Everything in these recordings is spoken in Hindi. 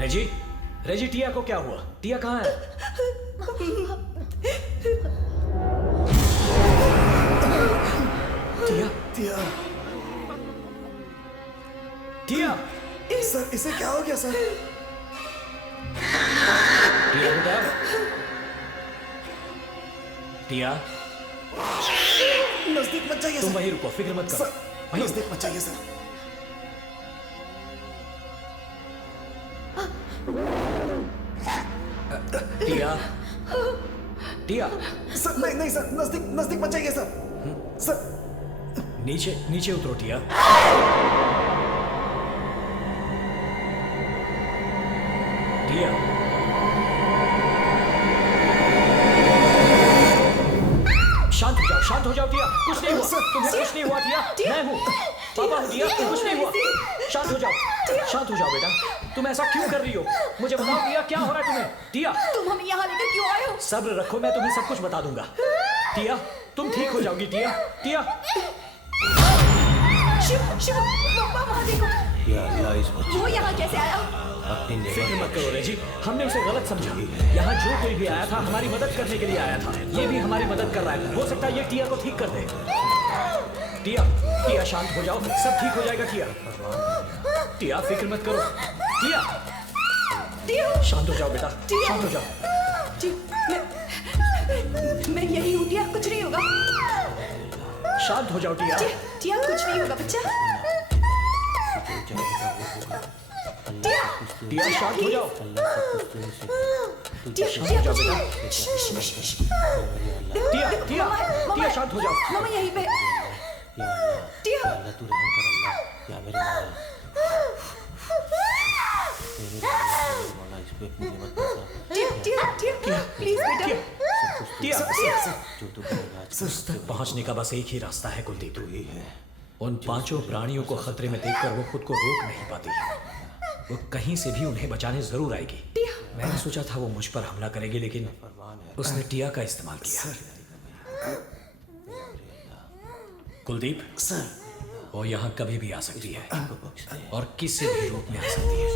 रेजी, रेजी, टिया को क्या हुआ? टिया कहाँ है? टिया, टिया, टिया, सर इसे क्या हो गया सर? टिया बेटा, टिया, नजदीक मत जाइए तुम सर। वहीं रुको, फिक्र मत करो। सर नजदीक मत जाइए सर। टिया, टिया, सर नहीं नहीं सर, नजदीक नजदीक मत जाइए सर। सर नीचे नीचे उतरो टिया। टिया, शांत हो जाओ टिया, कुछ नहीं हुआ, तुम्हें कुछ नहीं हुआ टिया, मैं हूँ, पापा हूँ टिया, कुछ नहीं हुआ, शांत हो जाओ बेटा, तुम ऐसा क्यों कर रही हो? मुझे बताओ टिया, क्या हो रहा है तुम्हें? टिया, तुम हमें यहाँ लेकर क्यों आए हो? सब्र रखो, मैं तुम्हें सब कुछ बता दूंगा। टिया, तुम ठीक हो जाओगी टिया, टिया। शिव, शिव, पापा वहाँ देखो। वो यहाँ कैसे आया? फिक्र मत करो रेजी, हमने उसे गलत समझा। यहाँ जो कोई भी आया था हमारी मदद करने के लिए आया था, ये भी हमारी मदद कर रहा है। हो सकता है ये टिया को ठीक कर दे। टिया, टिया शांत हो जाओ, सब ठीक हो जाएगा टिया। टिया फिक्र मत करो, टिया, टिया, शांत हो जाओ बेटा, शांत हो जाओ। मैं यही हूँ टिया, कुछ नहीं होगा। शांत हो जाओ टिया। टिया कुछ नहीं होगा बच्चा। टिया शांत हो जाओ। टिया शांत हो जाओ बेटा। टिया, टिया, टिया शांत हो जाओ। मामा यहीं पे। टिया, तू रहम कर अल्लाह, या मेरे मौला इस पे अपनी नियमत बरसा। टिया, प्लीज बेटा। टिया, जो तू करेगा उस तक पहुंचने का बस एक ही रास्ता है कुलदीप, ही है। उन पांचों प्राणियों को खतरे में देखकर वो खुद को रोक नहीं पाती। वो कहीं से भी उन्हें बचाने जरूर आएगी। मैंने सोचा था वो मुझ पर हमला करेगी, लेकिन उसने टिया का इस्तेमाल किया। कुलदीप सर, वो यहाँ कभी भी आ सकती है और किसी भी रूप में आ सकती है।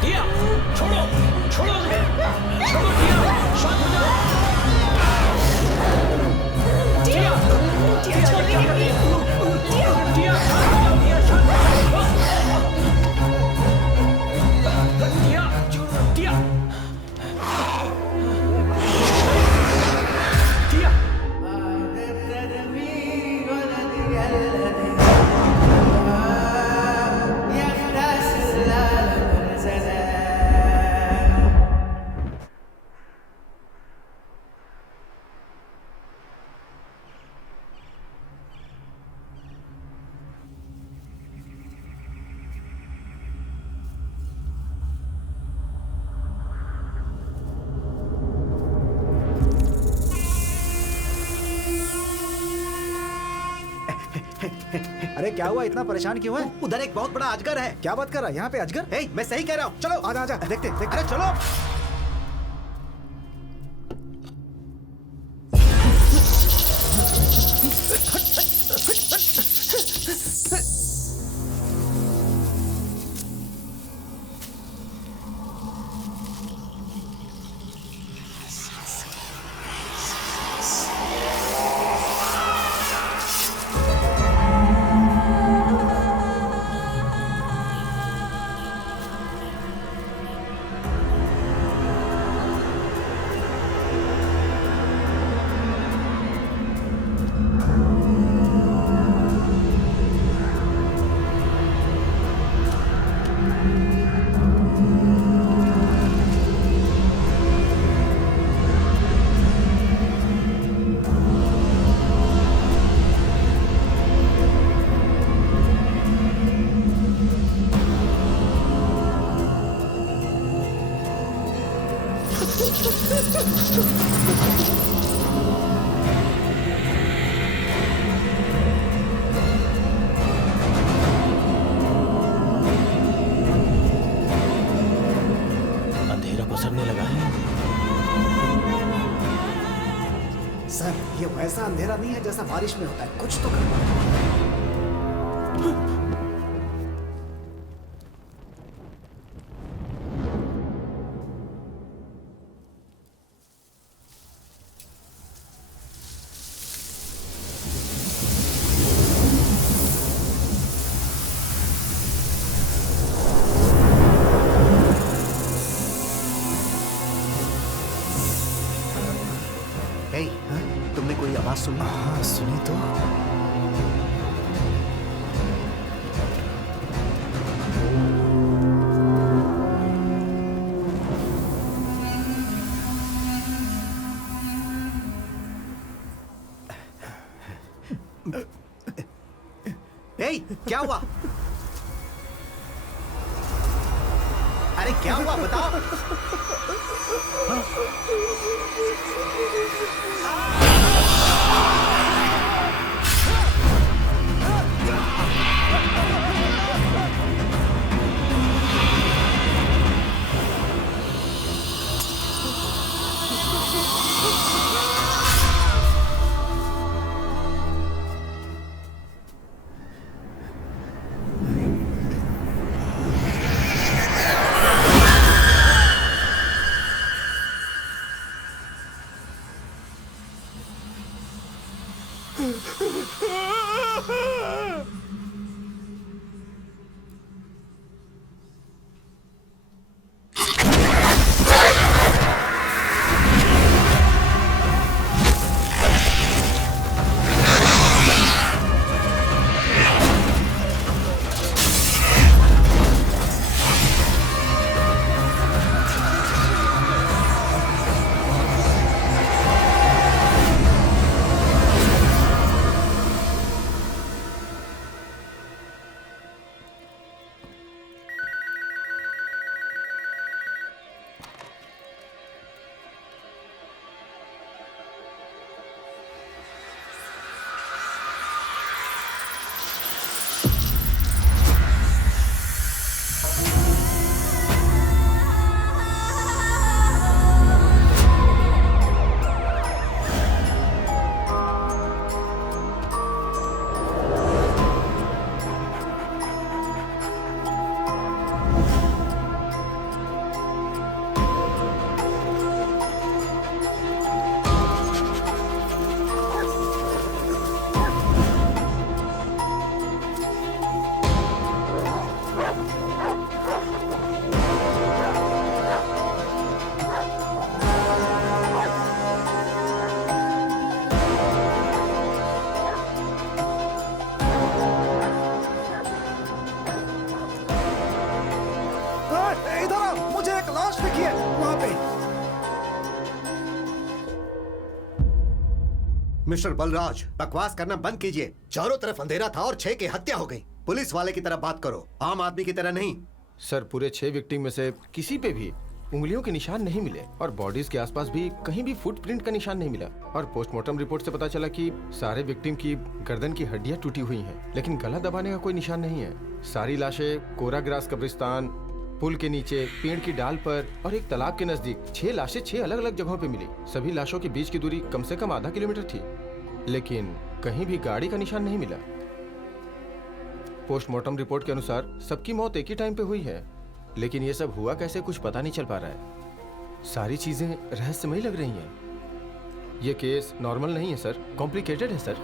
टिया, छोड़ो, छोड़ो मुझे, छोड़ो टिया, शांत हो जाओ। टिया, टिया, क्या कर रही हो? टिया, शांत हो जाओ, टिया, शांत हो जाओ। टिया, टिया, टिया, अरे क्या हुआ, इतना परेशान क्यों है? उधर एक बहुत बड़ा अजगर है। क्या बात कर रहा है? यहाँ पे अजगर? हे, मैं सही कह रहा हूँ, चलो। आजा आजा, देखते देखते। अरे चलो। अंधेरा पसरने लगा है। सर ये वैसा अंधेरा नहीं है जैसा बारिश में होता है, कुछ तो करना है। hey, तुमने कोई आवाज सुनी? हाँ सुनी तो। hey, क्या हुआ? अरे क्या हुआ बताओ? मिस्टर बलराज, बकवास करना बंद कीजिए। चारों तरफ अंधेरा था और 6 की हत्या हो गई। पुलिस वाले की तरह बात करो, आम आदमी की तरह नहीं। सर, पूरे 6 विक्टिम में से किसी पे भी उंगलियों के निशान नहीं मिले और बॉडीज के आसपास भी कहीं भी फुटप्रिंट का निशान नहीं मिला। और पोस्टमार्टम रिपोर्ट से पता चला कि सारे विक्टिम की गर्दन की हड्डियां टूटी हुई हैं, लेकिन गला दबाने का कोई निशान नहीं है। सारी लाशें कोराग्रास कब्रिस्तान, पुल के नीचे, पेड़ की डाल पर और एक तालाब के नजदीक 6 लाशें 6 अलग अलग जगहों पे मिली। सभी लाशों के बीच की दूरी कम से कम आधा किलोमीटर थी, लेकिन कहीं भी गाड़ी का निशान नहीं मिला। पोस्टमार्टम रिपोर्ट के अनुसार सबकी मौत एक ही टाइम पे हुई है, लेकिन ये सब हुआ कैसे कुछ पता नहीं चल पा रहा है। सारी चीजें रहस्यमयी लग रही हैं। ये केस नॉर्मल नहीं है सर, कॉम्प्लिकेटेड है सर।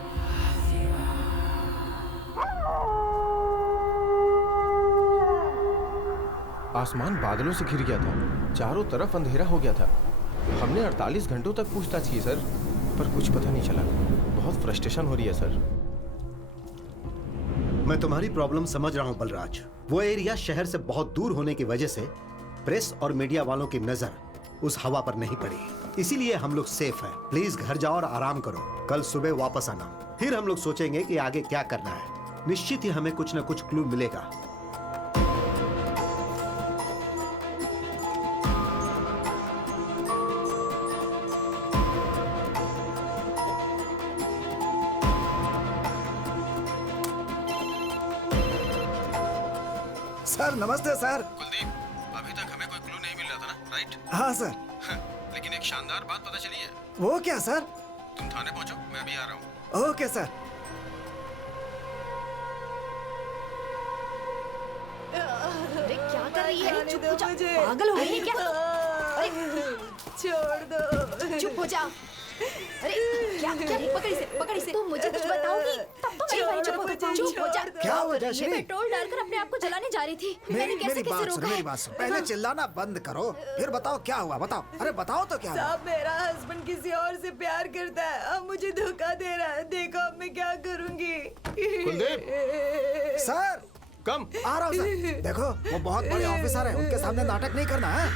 आसमान बादलों से घिर गया था, चारों तरफ अंधेरा हो गया था। हमने 48 घंटों तक पूछताछ की सर, पर कुछ पता नहीं चला। बहुत फ्रस्ट्रेशन हो रही है सर। मैं तुम्हारी प्रॉब्लम समझ रहा हूं बलराज। वो एरिया शहर से बहुत दूर होने की वजह से प्रेस और मीडिया वालों की नजर उस हवा पर नहीं पड़ी, इसीलिए हम लोग सेफ हैं। प्लीज घर जाओ और आराम करो, कल सुबह वापस आना, फिर हम लोग सोचेंगे कि आगे क्या करना है। निश्चित ही हमें कुछ न कुछ क्लू मिलेगा। सर नमस्ते सर। कुलदीप, अभी तक हमें कोई क्लू नहीं मिल रहा था ना? राइट? हाँ सर। लेकिन एक शानदार बात पता चली है। वो क्या सर? तुम थाने पहुंचो, मैं भी आ रहा हूँ। Okay sir. अरे क्या कर रही है? चुप हो जा। पागल हो गई है क्या? अरे छोड़ दो। चुप हो जा। अरे क्या क्या पकड़ इसे। तुम मुझे कुछ बताओगी तब तो मेरी भाई चुप हो जा। क्या हुआ ये जयश्री? पेट्रोल डालकर अपने आप को जलाने जा रही थी। मैंने कैसे मेरी कैसे बात सुन, रोका मेरी है? बात सुन। पहले चिल्लाना बंद करो, फिर बताओ क्या हुआ। बताओ, अरे बताओ तो क्या हुआ। साहब मेरा हस्बैंड किसी और से प्यार करता है, अब मुझे धोखा दे रहा है। देखो अब मैं क्या करूंगी। कुलदीप, सर कम। आ रहा हूँ सर। देखो वो बहुत बड़े ऑफिसर हैं, उनके सामने नाटक नहीं करना है।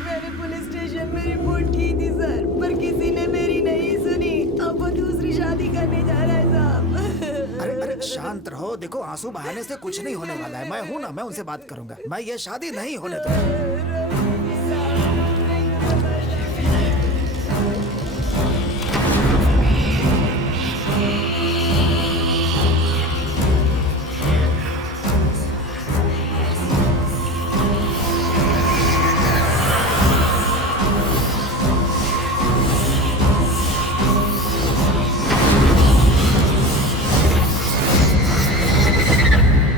मैंने पुलिस स्टेशन में रिपोर्ट की थी सर, पर किसी ने मेरी नहीं सुनी। अब वो दूसरी शादी करने जा रहा है साहब। अरे अरे शांत रहो। देखो आंसू बहाने से कुछ नहीं होने वाला है। मैं हूँ ना, मैं उनसे बात करूंगा। मैं ये शादी नहीं होने दूंगा।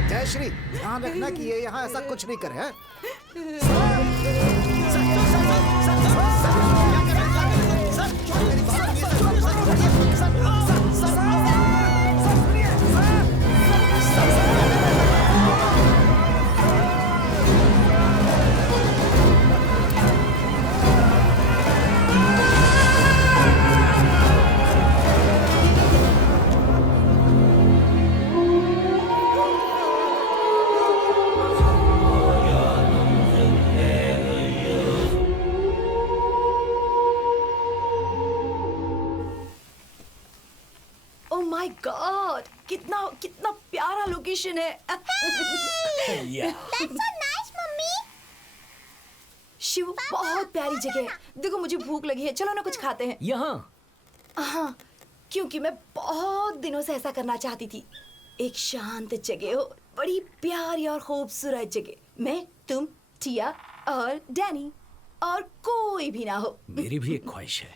जयश्री ध्यान रखना कि ये यहाँ ऐसा कुछ नहीं करे। हैं? ओह माय गॉड, कितना कितना प्यारा लोकेशन है। शिव बहुत प्यारी जगह है। देखो मुझे भूख लगी है, चलो ना कुछ खाते हैं। यहाँ हाँ, क्योंकि मैं बहुत दिनों से ऐसा करना चाहती थी। एक शांत जगह हो, बड़ी प्यारी और खूबसूरत जगह। मैं, तुम, टिया और डैनी, और कोई भी ना हो। मेरी भी एक ख्वाहिश है,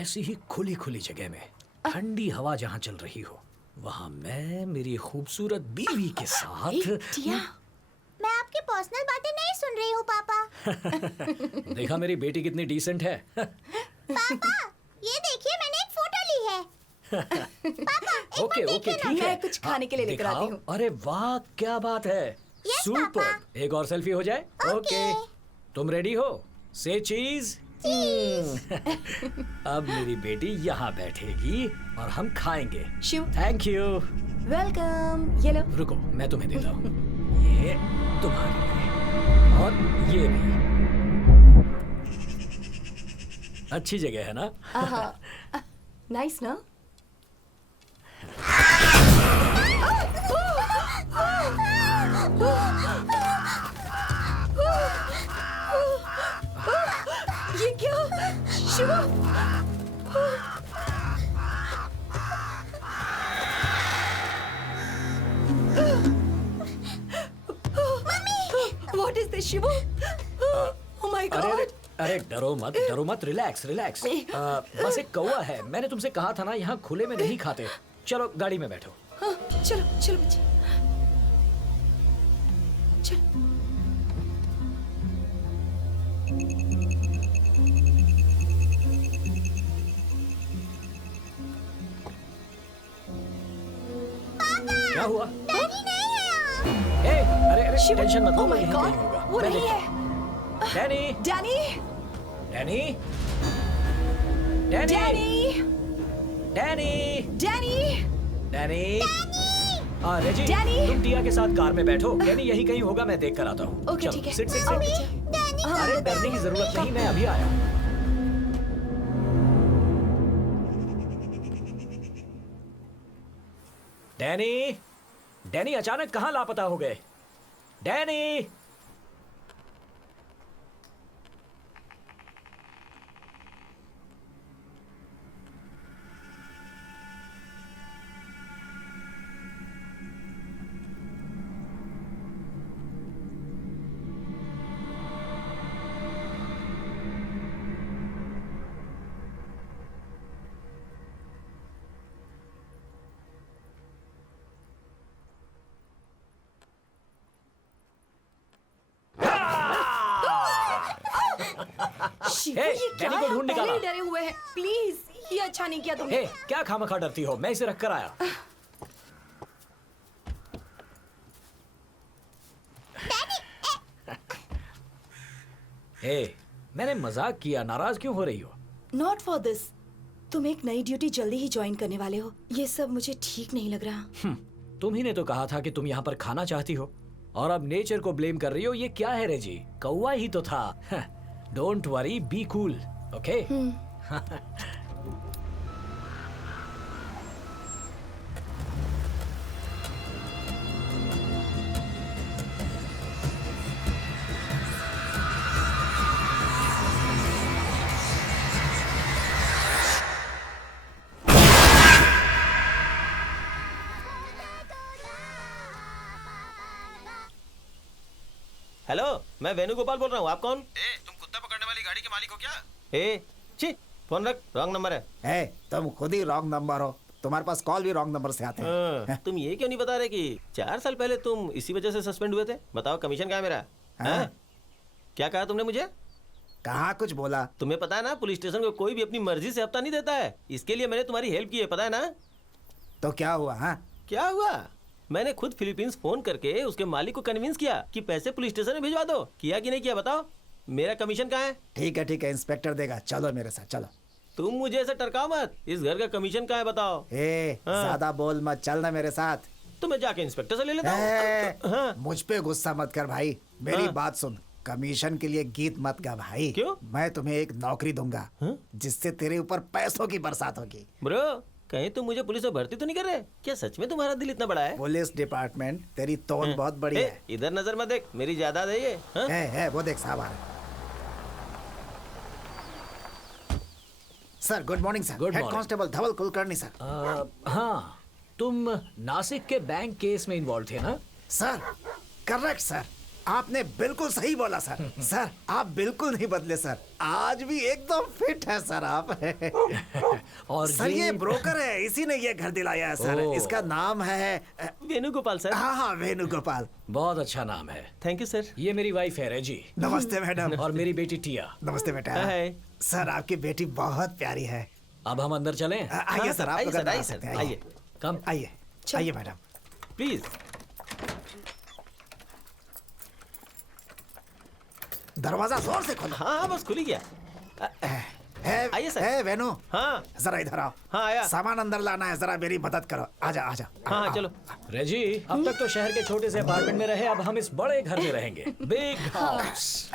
ऐसी ही खुली खुली जगह में ठंडी हवा जहाँ चल रही हो, वहाँ मैं मेरी खूबसूरत बीवी के साथ। टिया, मैं आपकी पर्सनल बातें नहीं सुन रही हूँ पापा। देखा मेरी बेटी कितनी डिसेंट है। पापा ये देखिए मैंने एक फोटो ली है। पापा एक ओके बार ओके देखिए ना। ठीक है। मैं कुछ खाने के लिए लेकर आती दिखाओ। हूँ। अरे वाह क्या बात है। Yes, super. पापा। एक और सेल्फी हो जाए। ओके तुम रेडी हो? से चीज। अब मेरी बेटी यहाँ बैठेगी और हम खाएंगे। Shiv, thank you. वेलकम। ये लो। रुको मैं तुम्हें देता हूँ, ये तुम्हारे लिए और ये भी। अच्छी जगह है ना? नाइस ना? ये क्या? Shiv, What is this, Shivu? Oh my अरे अरे God! अरे डरो मत, रिलैक्स रिलैक्स। बस एक कौवा है, मैंने तुमसे कहा था ना यहाँ खुले में नहीं खाते। चलो गाड़ी में बैठो। हाँ, चलो चलो बच्चे, चलो। क्या हुआ? डैडी नहीं है। अरे अरे शिव, टेंशन मत लो, oh my यहीं God, कहीं होगा। वो मैं नहीं देखता है। हूँ। Danny Danny, Danny Danny Danny, Danny Danny, Danny. Reji Danny. तुम टिया के साथ कार में बैठो, डैनी यहीं कहीं होगा, मैं देख कर आता हूँ। ओके चलो, ठीक है। Sit sit sit. डैनी अरे डरने की जरूरत नहीं, मैं अभी आया। डैनी डैनी अचानक कहाँ लापता हो गए? डैनी शिवू, हे, ये क्या डैनी को है? ढूंढ हम पहले ही निकाला। डरे हुए हैं। प्लीज, ये अच्छा नहीं किया तुमने। हे, क्या खामखा डरती हो? मैं इसे रख कर आया। हे, मैंने मजाक किया, नाराज क्यों हो रही हो? Not for this. तुम एक नई ड्यूटी जल्दी ही ज्वाइन करने वाले हो। ये सब मुझे ठीक नहीं लग रहा। तुम ही ने तो कहा था कि तुम यहाँ पर खाना चाहती हो, और अब नेचर को ब्लेम कर रही हो। ये क्या है रेजी? कौवा ही तो था। Don't worry, be cool, okay? Hello, मैं वेणुगोपाल बोल रहा हूँ। आप कौन? तुम कुत्ता पकड़ने वाली गाड़ी के मालिक हो क्या? छी, फोन रख, रॉन्ग नंबर है। है तुम खुद ही रॉन्ग नंबर हो। तुम्हारे पास कॉल भी रॉन्ग नंबर से आते हैं। तुम ये क्यों नहीं बता रहे कि 4 साल पहले तुम इसी वजह से सस्पेंड हुए थे? बताओ, कमीशन कहाँ है मेरा? हैं? क्या कहा तुमने मुझे? कहाँ कुछ बोला? तुम्हें पता है ना, पुलिस स्टेशन को कोई भी अपनी मर्जी से हफ्ता नहीं देता है। इसके लिए मैंने तुम्हारी हेल्प की है, पता है ना? तो क्या हुआ? हाँ, क्या हुआ? मैंने खुद फिलीपींस फोन करके उसके मालिक को कन्विंस किया कि पैसे पुलिस स्टेशन में भिजवा दो। किया कि नहीं किया बताओ? मेरा कमीशन कहाँ है? ठीक है, इंस्पेक्टर देगा। चलो मेरे साथ, चलो। तुम मुझे ऐसे टरकाओ मत। इस घर का कमीशन कहाँ है बताओ? हाँ। ज्यादा बोल मत, चलना मेरे साथ। तो मैं जाके इंस्पेक्टर से ले लेता हूँ। हाँ। मुझ पे गुस्सा मत कर भाई। मेरी हाँ। बात सुन, कमीशन के लिए गीत मत गा भाई। क्यों? मैं तुम्हें एक नौकरी दूंगा जिससे तेरे ऊपर पैसों की बरसात होगी। ब्रो, कहीं तुम मुझे पुलिस में भर्ती तो नहीं कर रहे? क्या सच में तुम्हारा दिल इतना बड़ा है? पुलिस डिपार्टमेंट, तेरी तोन बहुत बड़ी है। इधर नजर मत देख, मेरी जायदाद है ये। हाँ? है, वो देख साहब आ रहे हैं। Sir, good morning sir. Good head morning. Constable Dhawal Kulkarni sir. हाँ, तुम नासिक के बैंक केस में इन्वॉल्व थे ना? Sir, correct sir. आपने बिल्कुल सही बोला सर। सर, आप बिल्कुल नहीं बदले सर। आज भी एकदम फिट है सर आप। और सर, ये ब्रोकर है, इसी ने ये घर दिलाया है सर। ओह। इसका नाम है वेणुगोपाल सर। हाँ, वेणुगोपाल। बहुत अच्छा नाम है। Thank you sir. ये मेरी वाइफ है रेजी, नमस्ते मैडम। और मेरी बेटी टिया। नमस्ते बेटा। हाय। सर, आपकी बेटी बहुत प्यारी है। अब हम अंदर चलें? आइए सर, आप आइए लोग सर, अंदर आ आइए सकते सर, हैं। आइए। कम। आइए, आइए मैडम। प्लीज। दरवाजा जोर से खोलो। हाँ, बस खुल ही गया। आइए सर। है वेणु, हाँ जरा इधर आओ। हाँ, आया। सामान अंदर लाना है, जरा मेरी मदद करो। आजा, आजा। हाँ, आओ। चलो। रेजी, अब तक तो शहर के छोटे से अपार्टमेंट में रहे, अब हम इस बड़े घर में रहेंगे। Big house.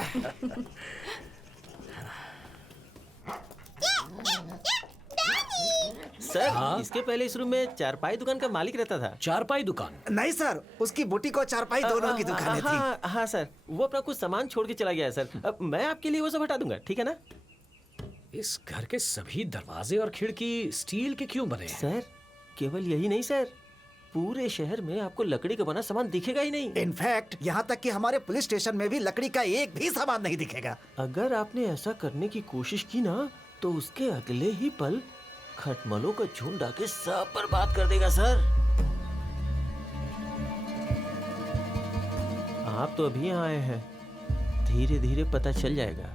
सर, इसके पहले इस रूम में चारपाई दुकान का मालिक रहता था। चारपाई दुकान? नहीं सर, उसकी बुटीक और चारपाई दोनों की दुकानें थी। हाँ, हाँ सर, वो अपना कुछ सामान छोड़ के चला गया है सर। अब मैं आपके लिए वो सब हटा दूंगा, ठीक है ना? इस घर के सभी दरवाजे और खिड़की स्टील के क्यों बने हैं? सर, केवल यही नहीं सर, पूरे शहर में आपको लकड़ी का बना सामान दिखेगा ही नहीं। इनफैक्ट यहाँ तक कि हमारे पुलिस स्टेशन में भी लकड़ी का एक भी सामान नहीं दिखेगा। अगर आपने ऐसा करने की कोशिश की ना, तो उसके अगले ही पल खटमलों का झुंड आके सब बर्बाद कर देगा सर। आप तो अभी आए हैं, धीरे धीरे पता चल जाएगा।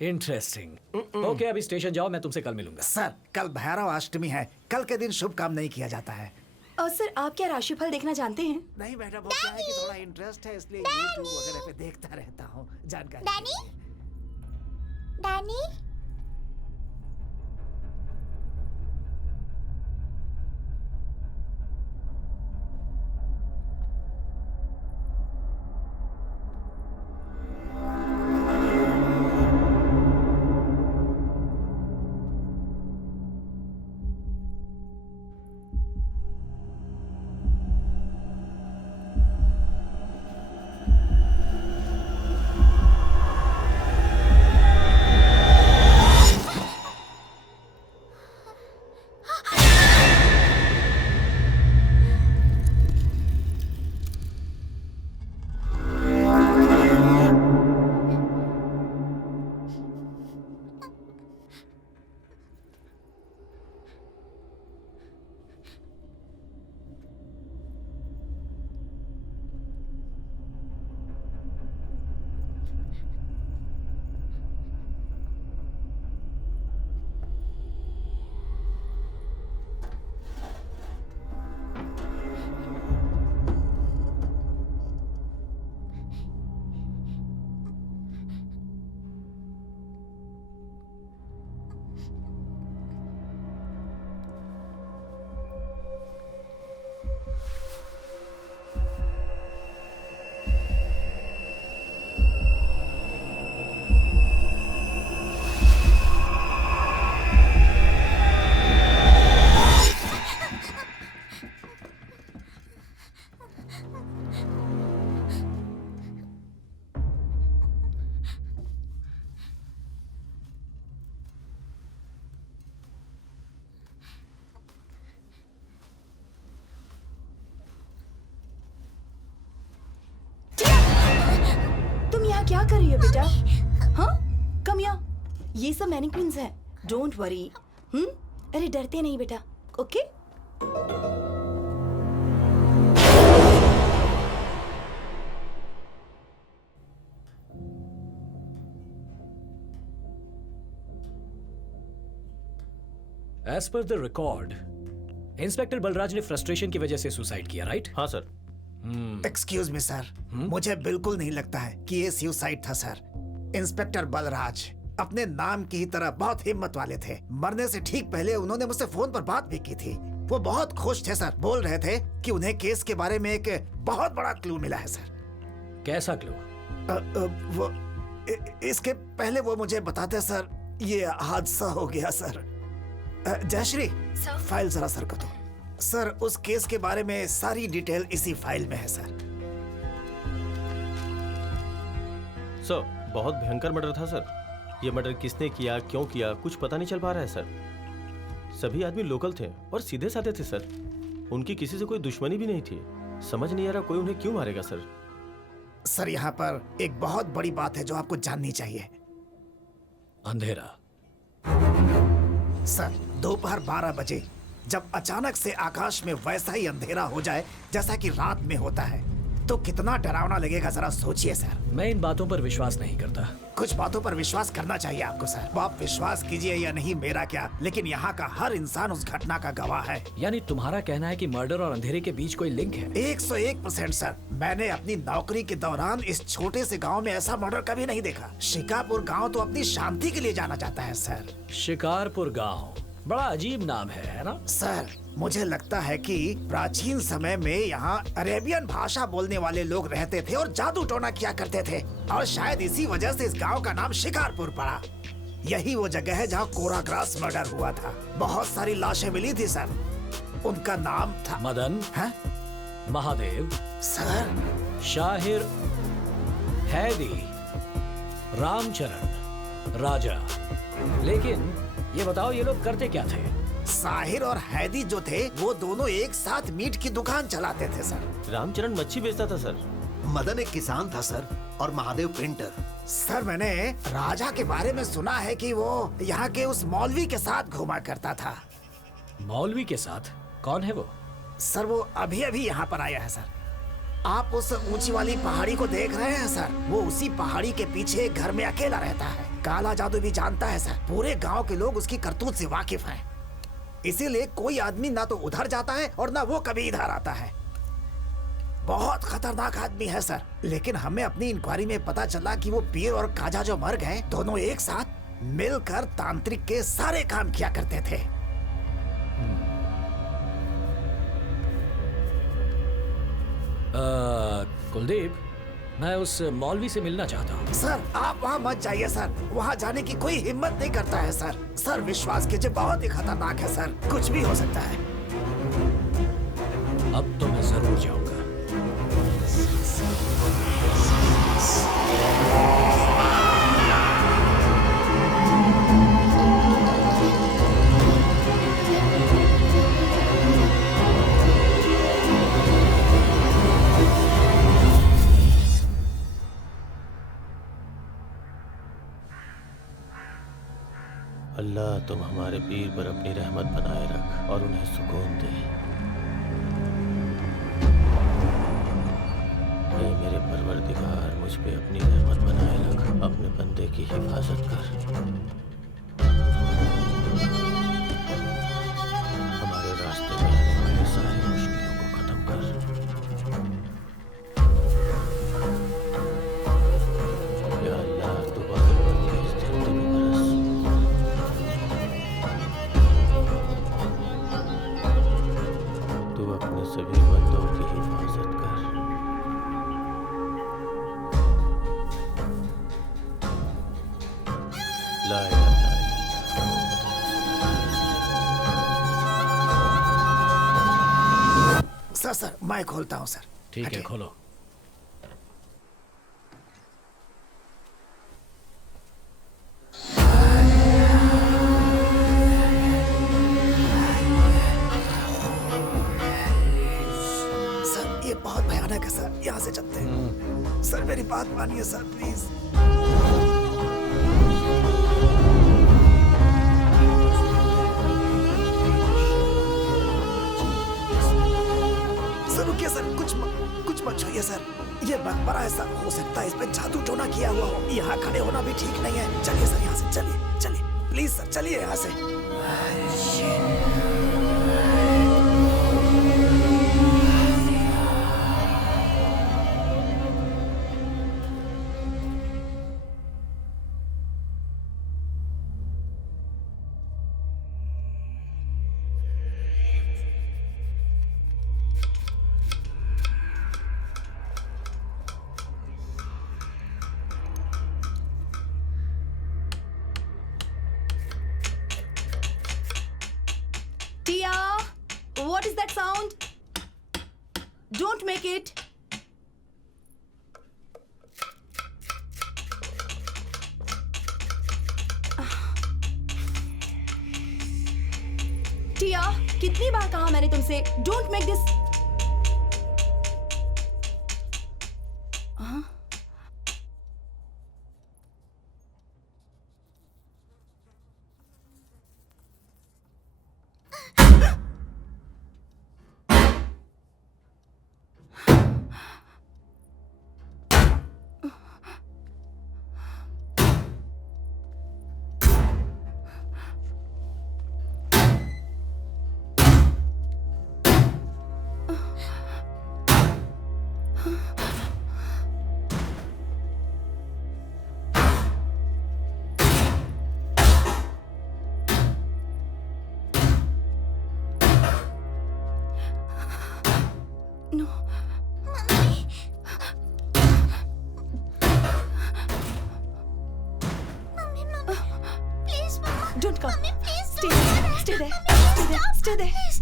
इंटरेस्टिंग। ओके, अभी स्टेशन जाओ, मैं तुमसे कल मिलूंगा। सर, कल भैरव अष्टमी है। कल के दिन शुभ काम नहीं किया जाता है। और सर, आप क्या राशिफल देखना जानते हैं? नहीं मैडम, वो क्या है कि थोड़ा इंटरेस्ट है, इसलिए यूट्यूब वगैरह पे देखता रहता हूँ जानकारी। डैनी, डैनी, क्या कर रही हो बेटा? हाँ, कम या ये सब मैनिक्विन्स हैं। Don't worry. अरे डरते नहीं बेटा, okay? As per the record, inspector Balraj ने फ्रस्ट्रेशन की वजह से सुसाइड किया, राइट? हाँ सर। एक्सक्यूज मी सर, मुझे बिल्कुल नहीं लगता है कि ये सुसाइड था सर। इंस्पेक्टर बलराज अपने नाम की ही तरह बहुत हिम्मत वाले थे। मरने से ठीक पहले उन्होंने मुझसे फोन पर बात भी की थी। वो बहुत खुश थे सर, बोल रहे थे कि उन्हें केस के बारे में एक बहुत बड़ा क्लू मिला है सर। कैसा क्लू? वो इसके पहले वो मुझे बताते सर, ये हादसा हो गया सर। जयश्री, फाइल जरा सर को दो। सर, उस केस के बारे में सारी डिटेल इसी फाइल में है सर। सर, बहुत भयंकर मर्डर था सर। ये मर्डर किसने किया, क्यों किया, कुछ पता नहीं चल पा रहा है सर। सभी आदमी लोकल थे और सीधे साधे थे सर। उनकी किसी से कोई दुश्मनी भी नहीं थी। समझ नहीं आ रहा कोई उन्हें क्यों मारेगा सर। सर, यहाँ पर एक बहुत बड़ी बात है जो आपको जाननी चाहिए। अंधेरा। सर, दोपहर 12 बजे जब अचानक से आकाश में वैसा ही अंधेरा हो जाए जैसा कि रात में होता है, तो कितना डरावना लगेगा जरा सोचिए सर। मैं इन बातों पर विश्वास नहीं करता। कुछ बातों पर विश्वास करना चाहिए आपको सर। वो आप विश्वास कीजिए या नहीं, मेरा क्या, लेकिन यहाँ का हर इंसान उस घटना का गवाह है। यानी तुम्हारा कहना है कि मर्डर और अंधेरे के बीच कोई लिंक है? 101% सर। मैंने अपनी नौकरी के दौरान इस छोटे से गांव में ऐसा मर्डर कभी नहीं देखा। शिकारपुर गांव तो अपनी शांति के लिए जाना जाता है सर। शिकारपुर गांव, बड़ा अजीब नाम है ना? सर, मुझे लगता है कि प्राचीन समय में यहाँ अरेबियन भाषा बोलने वाले लोग रहते थे और जादू टोना किया करते थे, और शायद इसी वजह से इस गांव का नाम शिकारपुर पड़ा। यही वो जगह है जहाँ कोराग्रास मर्डर हुआ था। बहुत सारी लाशें मिली थी सर। उनका नाम था मदन, है? महादेव, सर, शाहिर, हैदी, रामचरण, राजा। लेकिन ये बताओ, ये लोग करते क्या थे? साहिर और हैदी जो थे वो दोनों एक साथ मीट की दुकान चलाते थे सर। रामचरण मच्छी बेचता था सर। मदन एक किसान था सर, और महादेव पेंटर। सर, मैंने राजा के बारे में सुना है कि वो यहाँ के उस मौलवी के साथ घूमा करता था। मौलवी के साथ? कौन है वो? सर, वो अभी अभी यहाँ पर आया है सर। आप उस ऊंची वाली पहाड़ी को देख रहे हैं सर? वो उसी पहाड़ी के पीछे एक घर में अकेला रहता है। काला जादू भी जानता है सर। पूरे गांव के लोग उसकी करतूत से वाकिफ हैं। इसीलिए कोई आदमी ना तो उधर जाता है और ना वो कभी इधर आता है। बहुत खतरनाक आदमी है सर। लेकिन हमें अपनी इंक्वायरी में पता चला कि वो पीर और काजा जो मर गए, दोनों एक साथ मिलकर तांत्रिक के सारे काम किया करते थे। कुलदीप, मैं उस मौलवी से मिलना चाहता हूँ। सर, आप वहाँ मत जाइए सर। वहाँ जाने की कोई हिम्मत नहीं करता है सर। सर, विश्वास कीजिए, बहुत ही खतरनाक है सर। कुछ भी हो सकता है। अब तो मैं जरूर जाऊंगा। अल्लाह, तुम हमारे पीर पर अपनी रहमत बनाए रख और उन्हें सुकून दे। हे मेरे परवरदिगार, मुझ पे अपनी रहमत बनाए रख, अपने बंदे की हिफाजत कर। हमारे रास्ते में आने वाली सारी मुश्किलों को खत्म कर। या अल्लाह, तू बादल बन के इस धरती पे बरस। तू अपने सभी बंदों की हिफाजत कर। ला इलाहा इल्लल्लाह। सर, मैं खोलता हूँ सर। ठीक है, हटिए। खोलो। सर, ये बहुत भयानक है सर। यहाँ से चलते हैं। सर मेरी बात मानिए सर प्लीज। सर रुकिए सर, कुछ मत छूइए सर। ये मकबरा है सर, हो सकता है इस पे जादू टोना किया हुआ हो। यहाँ खड़े होना भी ठीक नहीं है। चलिए सर यहाँ से, चलिए प्लीज सर, चलिए यहाँ से। Tia, what is that sound? Don't make it. टिया, कितनी बार कहा मैंने तुमसे don't make this. Don't come. Mommy, please Stay don't there. do that. Stay there. Mommy, Stay there. stop. Stay there. Please.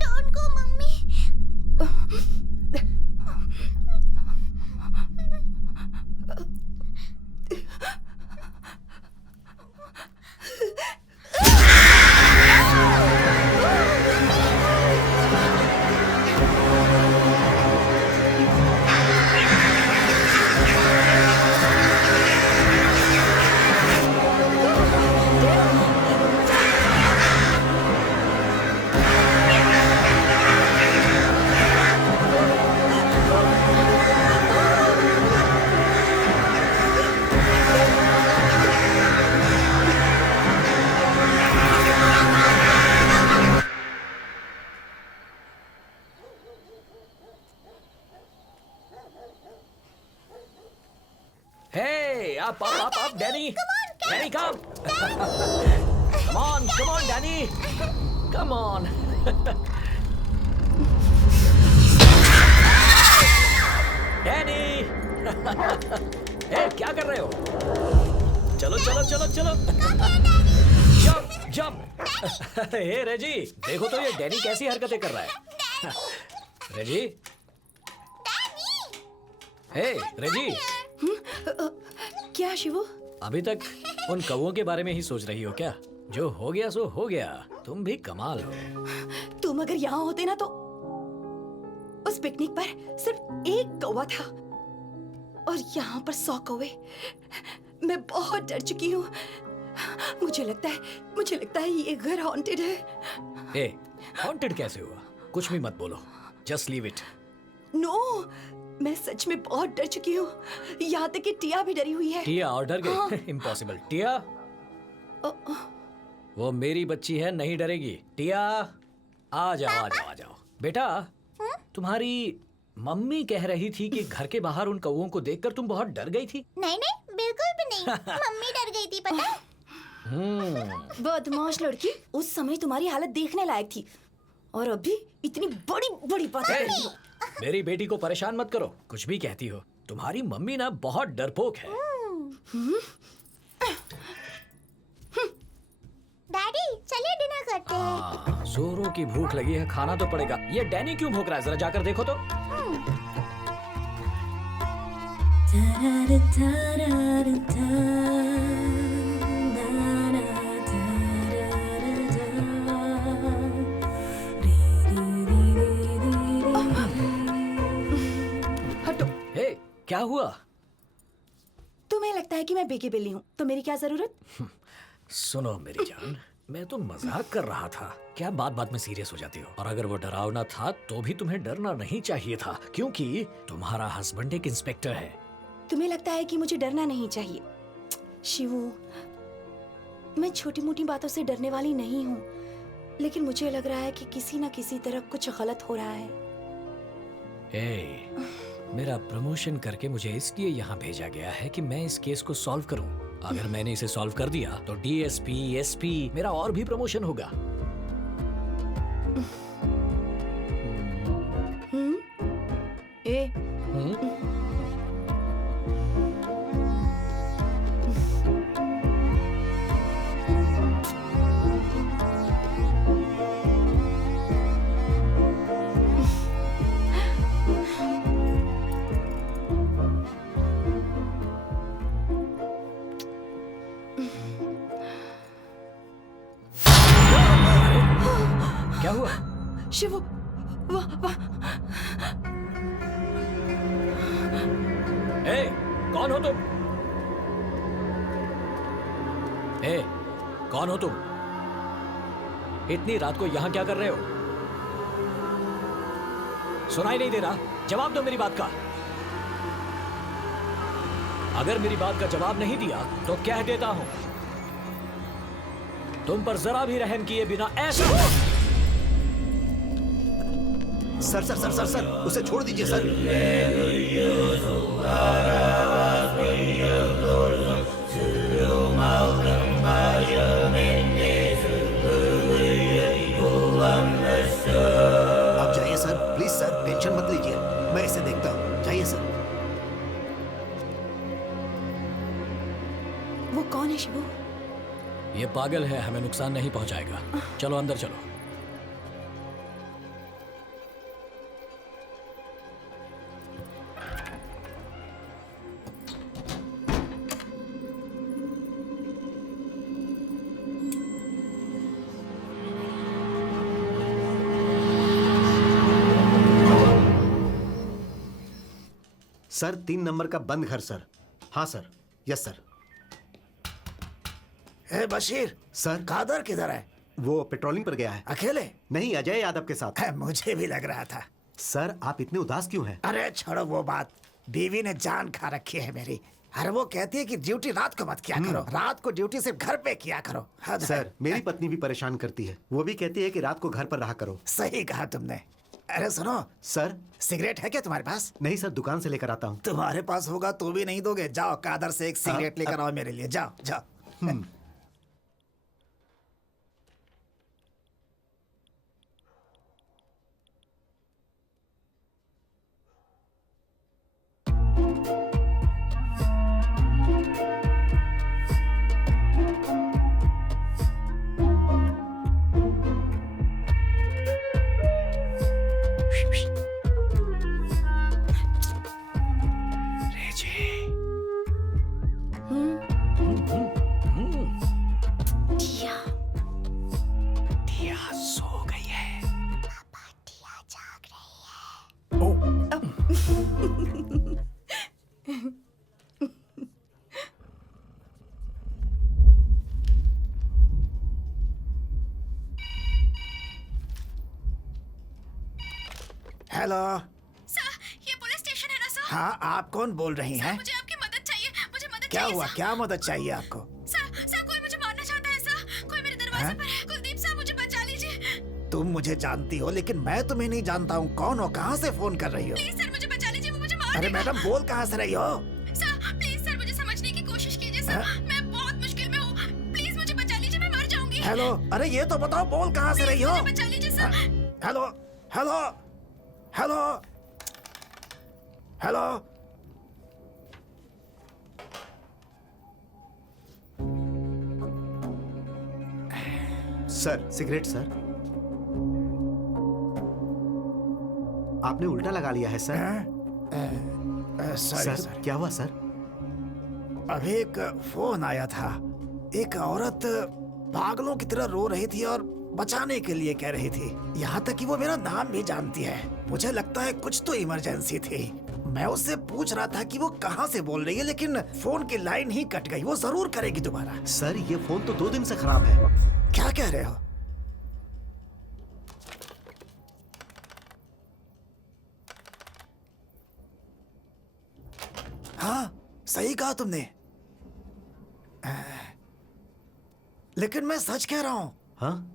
Don't go, Mummy. Hey, up, Danny. Danny, come. Come on, Danny. Come on. Danny. Hey, क्या कर रहे हो? चलो। जंप। हे रेजी, देखो तो ये डैनी कैसी हरकतें कर रहा है। रेजी। हे रेजी। क्या शिवू? अभी तक उन कौवों के बारे में ही सोच रही हो क्या? जो हो गया सो हो गया। तुम भी कमाल हो। तुम अगर यहाँ होते ना तो उस पिकनिक पर सिर्फ एक कौवा था और यहाँ पर 100 कौवे। मैं बहुत डर चुकी हूँ। मुझे लगता है ये घर हॉन्टेड है। ए, हॉन्टेड कैसे हुआ? कुछ भी मत बोलो। Just leave it. नो, मैं सच में बहुत डर चुकी हूँ। यहाँ तक कि टिया भी डरी हुई है। टिया और डर गई? इम्पॉसिबल। टिया, वो मेरी बच्ची है, नहीं डरेगी। टिया, आ जाओ। बेटा, तुम्हारी मम्मी कह रही थी कि घर के बाहर उन कौवों को देखकर तुम बहुत डर गई थी। नहीं, बिल्कुल भी नहीं। मम्मी डर गई थी, पता है? बदमाश लड़की, उस समय तुम्हारी हालत देखने लायक थी और अभी इतनी बड़ी बातें कर रही हो। मेरी बेटी को परेशान मत करो। कुछ भी कहती हो। तुम्हारी मम्मी ना बहुत डरपोक है। डैडी, चलिए डिनर करते हैं। जोरों की भूख लगी है, खाना तो पड़ेगा। ये डैनी क्यों भूख रहा है? जरा जाकर देखो तो। क्या हुआ? तुम्हें लगता है कि मैं बेगी बिल्ली हूँ, तो मेरी क्या जरूरत? सुनो मेरी जान, मैं तो मजाक कर रहा था। क्या बात बात में सीरियस हो जाती हो? और अगर वो डरावना था तो भी तुम्हें डरना नहीं चाहिए था, क्योंकि तुम्हारा हस्बैंड एक इंस्पेक्टर है। तुम्हें लगता है कि मुझे डरना नहीं चाहिए? शिवू, मैं छोटी मोटी बातों से डरने वाली नहीं हूँ, लेकिन मुझे लग रहा है कि किसी न किसी तरफ कुछ गलत हो रहा है। मेरा प्रमोशन करके मुझे इसलिए यहाँ भेजा गया है कि मैं इस केस को सॉल्व करूँ। अगर मैंने इसे सॉल्व कर दिया तो डीएसपी, एसपी, मेरा और भी प्रमोशन होगा। क्या हुआ? शिवू, कौन हो तुम? कौन हो तुम? इतनी रात को यहाँ क्या कर रहे हो? सुनाई नहीं दे रहा? जवाब दो मेरी बात का। अगर मेरी बात का जवाब नहीं दिया तो कह देता हूं, तुम पर जरा भी रहम किए बिना ऐसा। Sir sir sir sir sir उसे छोड़ दीजिए सर। आप जाइए सर, प्लीज सर, टेंशन मत लीजिए, मैं इसे देखता हूँ। जाइए सर। वो कौन है शिवू? ये पागल है, हमें नुकसान नहीं पहुंचाएगा। चलो अंदर चलो। सर 3 नंबर का बंद घर सर। हाँ सर, यस सर। ए बशीर, सर कादर किधर है? वो पेट्रोलिंग पर गया है। अकेले? नहीं, अजय यादव के साथ। मुझे भी लग रहा था। सर आप इतने उदास क्यों हैं? अरे छोड़ो वो बात, बीवी ने जान खा रखी है मेरी। अरे वो कहती है कि ड्यूटी रात को मत किया करो, रात को ड्यूटी सिर्फ घर पे किया करो। सर मेरी पत्नी भी परेशान करती है, वो भी कहती है कि रात को घर पर रहा करो। सही कहा तुमने। अरे सुनो सर, सिगरेट है क्या तुम्हारे पास? नहीं सर, दुकान से लेकर आता हूँ। तुम्हारे पास होगा तो भी नहीं दोगे? जाओ कादर से एक सिगरेट लेकर आओ मेरे लिए, जाओ जाओ। हेलो सर, ये पुलिस स्टेशन है ना सर? हाँ, आप कौन बोल रही हैं? मुझे आपकी मदद चाहिए, मुझे मदद क्या चाहिए हुआ? सर। क्या मदद चाहिए आपको? सर कोई मुझे मारना चाहता है सर, कोई मेरे दरवाजे पर है। कुलदीप सर मुझे बचा लीजिए। तुम मुझे जानती हो लेकिन मैं तुम्हें नहीं जानता हूँ। कौन हो? कहाँ से फोन कर रही हो? प्लीज सर मुझे बचा लीजिए, वो मुझे मार अरे देगा। मैडम, बोल कहाँ से रही हो? सर प्लीज सर मुझे समझने की कोशिश कीजिए सर, मैं बहुत मुश्किल में हूँ। प्लीज मुझे बचा लीजिए, मैं मर जाऊंगी। हेलो, अरे ये तो बताओ, बोल कहाँ से रही हो? मुझे बचा लीजिए sir. Hello hello hello hello. Sir cigarette sir. आपने उल्टा लगा लिया है सर। सर क्या हुआ सर? अभी एक फोन आया था, एक औरत पागलों की तरह रो रही थी और बचाने के लिए कह रही थी। यहाँ तक कि वो मेरा नाम भी जानती है। मुझे लगता है कुछ तो इमरजेंसी थी। मैं उससे पूछ रहा था कि वो कहाँ से बोल रही है, लेकिन फोन की लाइन ही कट गई। वो जरूर करेगी दोबारा। सर ये फोन तो 2 दिन से खराब है। क्या कह रहे हो? हाँ, सही कहा तुमने। लेकिन मैं सच कह रहा हूँ। हाँ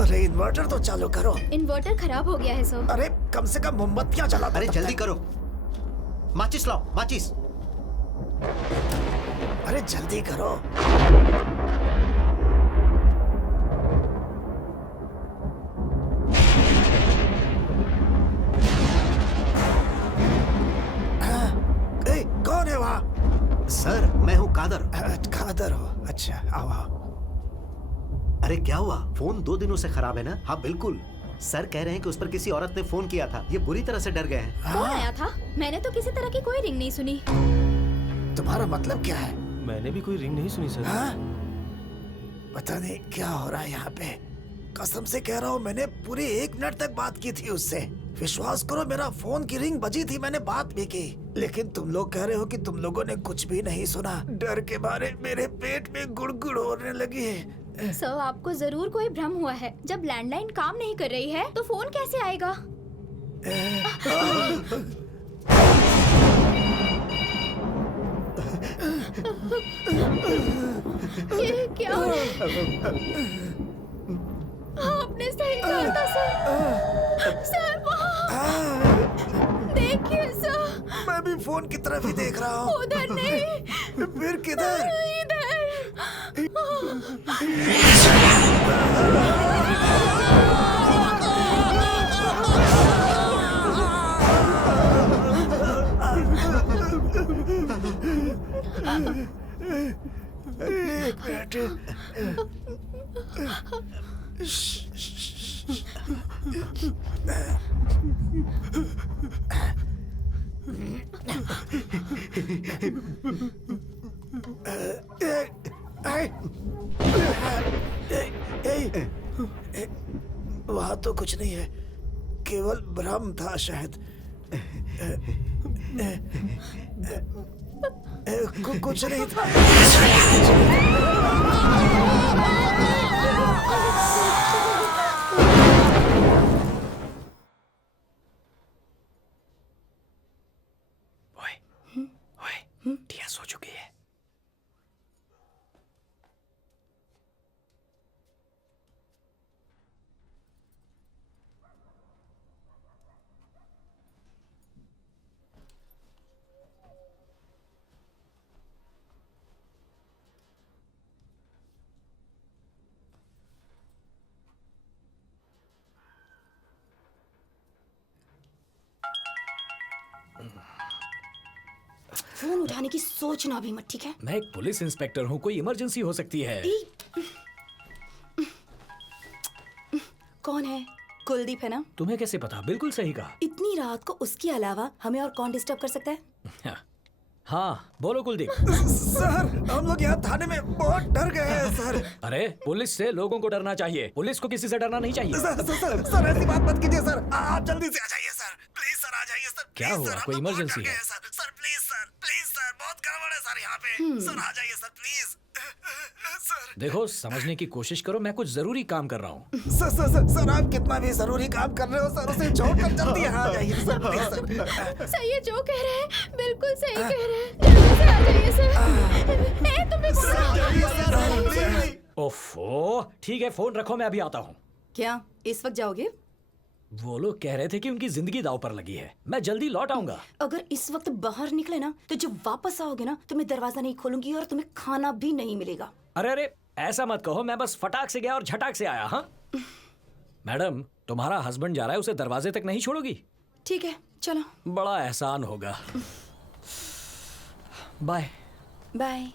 अरे इन्वर्टर तो चालू करो। इन्वर्टर खराब हो गया है सर। अरे कम से कम मोमबत्तियां जला दो अरे तब जल्दी तक। करो, माचिस लाओ, माचिस। अरे जल्दी करो। ए, कौन है वहाँ? सर मैं हूँ कादर। खादर हो? अच्छा, आओ आओ। अरे क्या हुआ? फोन 2 दिनों से खराब है ना? हाँ बिल्कुल। सर कह रहे हैं कि उस पर किसी औरत ने फोन किया था। ये बुरी तरह से डर गए हैं। कौन आया था? मैंने तो किसी तरह की कोई रिंग नहीं सुनी। तुम्हारा मतलब क्या है? मैंने भी कोई रिंग नहीं सुनी सर। हाँ? पता नहीं क्या हो रहा है यहाँ पे। कसम से कह रहा हूँ, मैंने पूरे 1 मिनट तक बात की थी उससे। विश्वास करो, मेरा फोन की रिंग बजी थी, मैंने बात भी की। लेकिन तुम लोग कह रहे हो कि तुम लोगों ने कुछ भी नहीं सुना। डर के मारे मेरे पेट में गुड़गुड़ होने लगी है। सर आपको जरूर कोई भ्रम हुआ है। जब लैंडलाइन काम नहीं कर रही है तो फोन कैसे आएगा? ये क्या? आपने सही कहा था सर। सर वहाँ देखिए सर। मैं भी फोन की तरफ ही देख रहा हूँ। उधर नहीं, फिर किधर? इधर। एक मिनट। वहाँ तो कुछ नहीं है, केवल भ्रम था शायद। कुछ नहीं था। ओए, टिया सो चुकी है। फोन उठाने की सोचना भी मत, ठीक है? मैं एक पुलिस इंस्पेक्टर हूँ, कोई इमरजेंसी हो सकती है। कौन है? कुलदीप है ना? तुम्हें कैसे पता? बिल्कुल सही कहा। इतनी रात को उसके अलावा हमें और कौन डिस्टर्ब कर सकता है? हाँ बोलो कुलदीप। सर, हम लोग यहाँ थाने में बहुत डर गए हैं सर। अरे पुलिस से लोगों को डरना चाहिए, पुलिस को किसी से डरना नहीं चाहिए। सर ऐसी बात मत कीजिए सर। आप जल्दी से आ जाइए सर, प्लीज सर, आ जाइए सर। क्या हुआ? कोई इमरजेंसी है? सर प्लीज सर, बहुत गड़बड़ है सर यहाँ पे। सर आ जाइए सर, प्लीज। सर देखो, समझने की कोशिश करो, मैं कुछ जरूरी काम कर रहा हूँ। सर आप कितना भी जरूरी काम कर रहे हो सर, उसे छोड़कर जल्दी यहाँ आ जाइए सर, प्लीज सर। सर ये जो कह रहे हैं बिल्कुल सही कह रहे हैं। जल्दी से आ जाइए सर। ए तुम भी बोलो। ओफो, ठीक है, फोन रखो, मैं अभी आता हूँ। क्या इस वक्त जाओगे? वो लोग कह रहे थे कि उनकी जिंदगी दांव पर लगी है। मैं जल्दी लौट आऊंगा। अगर इस वक्त बाहर निकले ना तो जब वापस आओगे ना तो मैं दरवाजा नहीं खोलूंगी और तुम्हें खाना भी नहीं मिलेगा। अरे अरे, ऐसा मत कहो, मैं बस फटाक से गया और झटाक से आया। हाँ मैडम, तुम्हारा हस्बैंड जा रहा है, उसे दरवाजे तक नहीं छोड़ोगी? ठीक है, चलो। बड़ा एहसान होगा। बाय। बाय।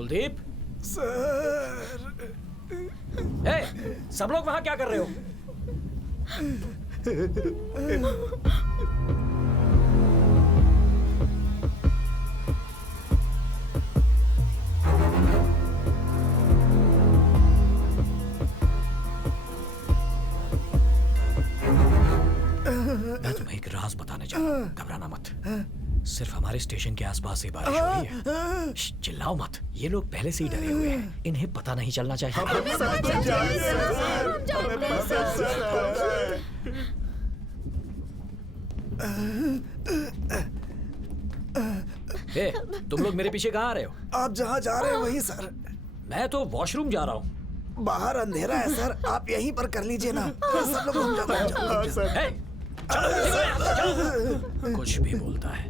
कुलदीप, सर। सब लोग वहां क्या कर रहे हो? मैं तुम्हें एक राज बताने जा रहा हूं, घबराना मत। सिर्फ हमारे स्टेशन के आसपास ही बारिश हो रही है। चिल्लाओ मत, ये लोग पहले से ही डरे हुए हैं, इन्हें पता नहीं चलना चाहिए। तुम लोग मेरे पीछे कहाँ आ रहे हो? आप जहाँ जा रहे हैं वहीं सर। मैं तो वॉशरूम जा रहा हूँ। बाहर अंधेरा है सर, आप यहीं पर कर लीजिए ना। सब लोग घूम जाते हैं। चलो, कुछ भी बोलता है।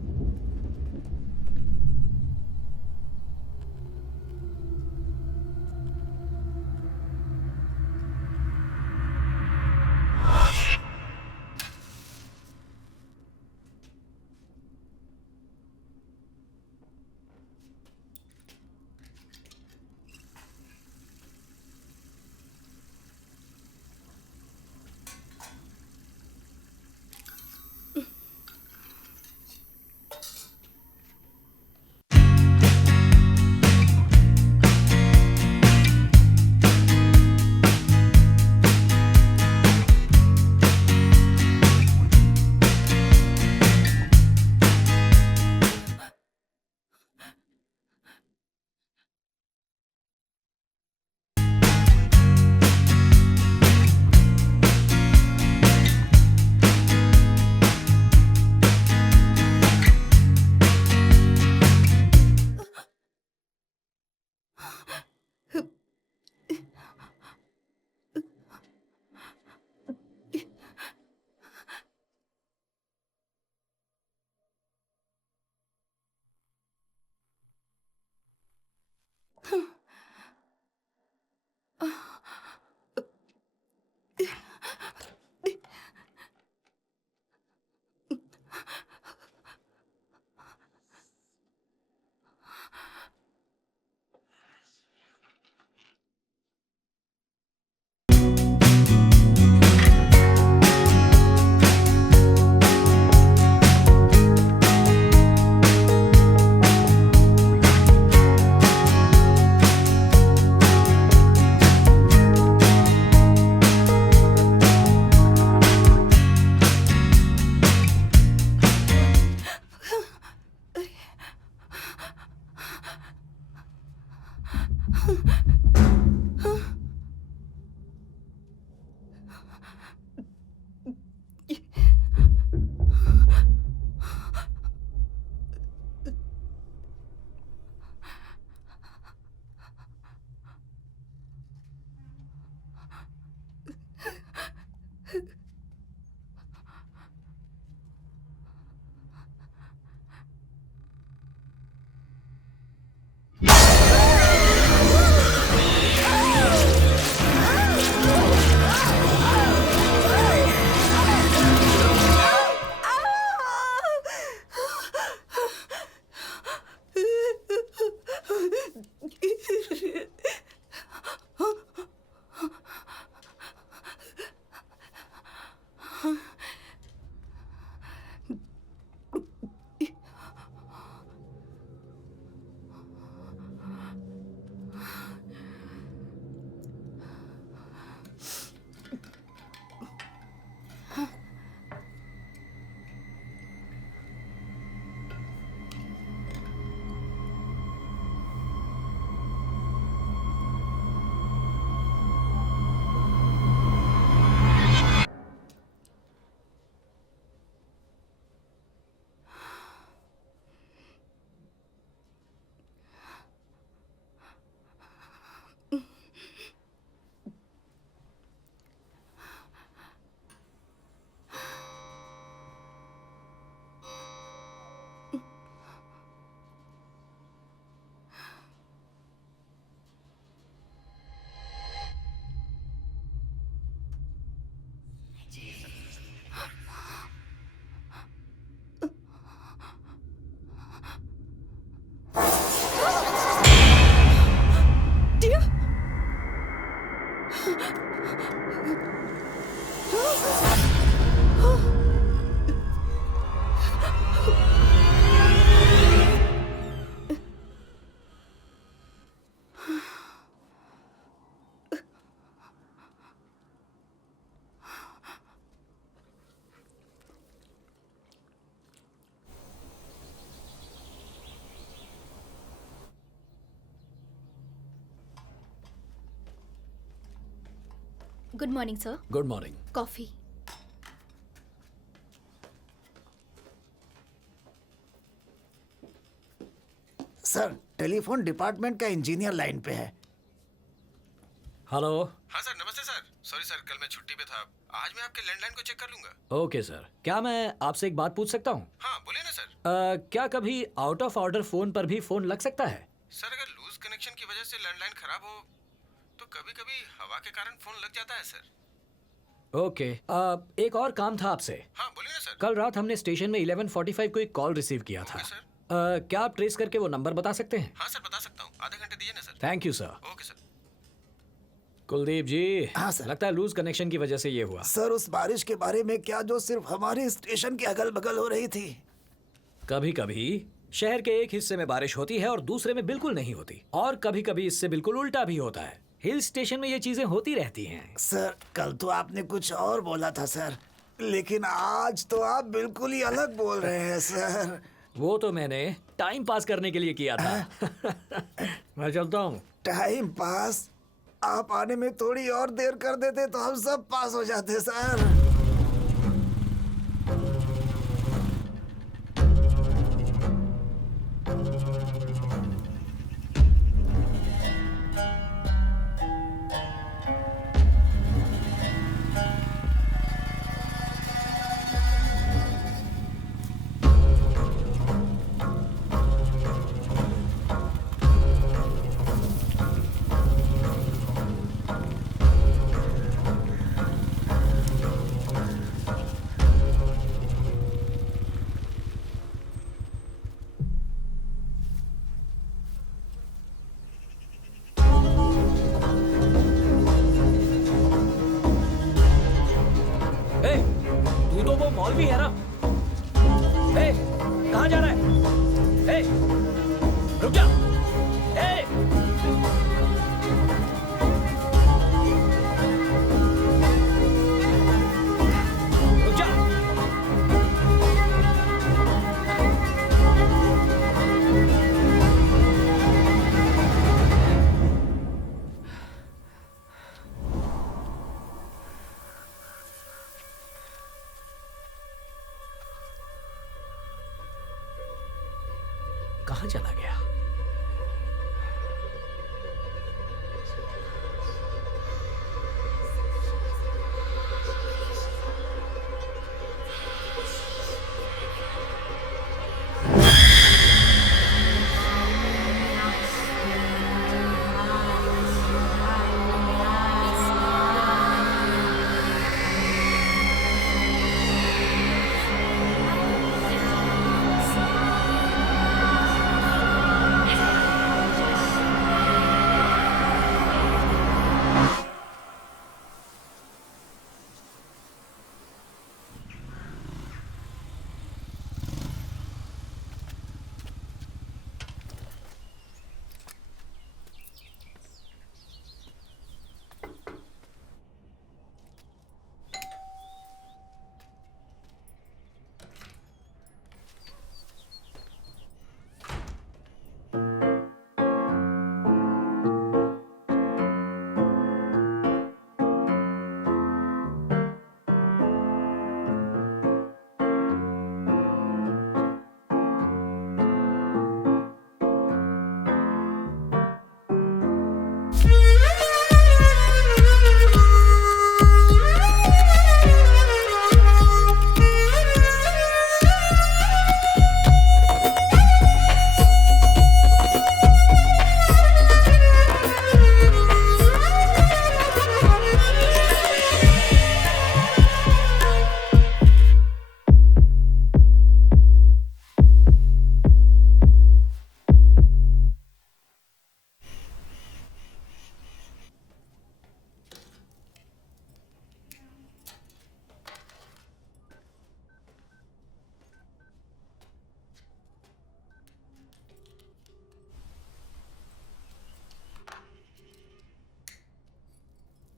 Good morning sir. Good morning. Coffee. Sir telephone department का इंजीनियर लाइन पे है। हेलो। हाँ सर, नमस्ते सर। सॉरी सर, कल मैं छुट्टी पे था। आज मैं आपके लैंडलाइन को चेक कर लूंगा। ओके सर, क्या मैं आपसे एक बात पूछ सकता हूँ? हाँ बोलिए ना सर। क्या कभी आउट ऑफ ऑर्डर फोन पर भी फोन लग सकता है? सर अगर लूज कनेक्शन की वजह से लैंडलाइन खराब हो तो कभी कभी हवा के कारण फोन लग जाता है सर। ओके। एक और काम था आपसे। हाँ बोलिए ना सर। कल रात हमने स्टेशन में 11:45 को एक कॉल रिसीव किया था। Okay sir. क्या आप ट्रेस करके वो नंबर बता सकते हैं? हाँ सर बता सकता हूँ, आधे घंटे दीजिए ना sir. Thank you sir. Okay sir. Kuldeep ji. हाँ, सर। लगता है लूज कनेक्शन की वजह से ये हुआ। सर उस बारिश के बारे में क्या जो सिर्फ हमारे स्टेशन के अगल बगल हो रही थी? कभी कभी शहर के एक हिस्से में बारिश होती है और दूसरे में बिल्कुल नहीं होती, और कभी कभी इससे बिल्कुल उल्टा भी होता है। हिल स्टेशन में ये चीजें होती रहती हैं। सर कल तो आपने कुछ और बोला था सर, लेकिन आज तो आप बिल्कुल ही अलग बोल रहे हैं सर। वो तो मैंने टाइम पास करने के लिए किया था। मैं चलता हूँ। Time pass? आप आने में थोड़ी और देर कर देते तो हम सब पास हो जाते सर। ए, तू तो वो मौलवी है ना? ए, कहाँ जा रहा है? ए, रुक जा। ए, रुक जा। कहाँ चला गया?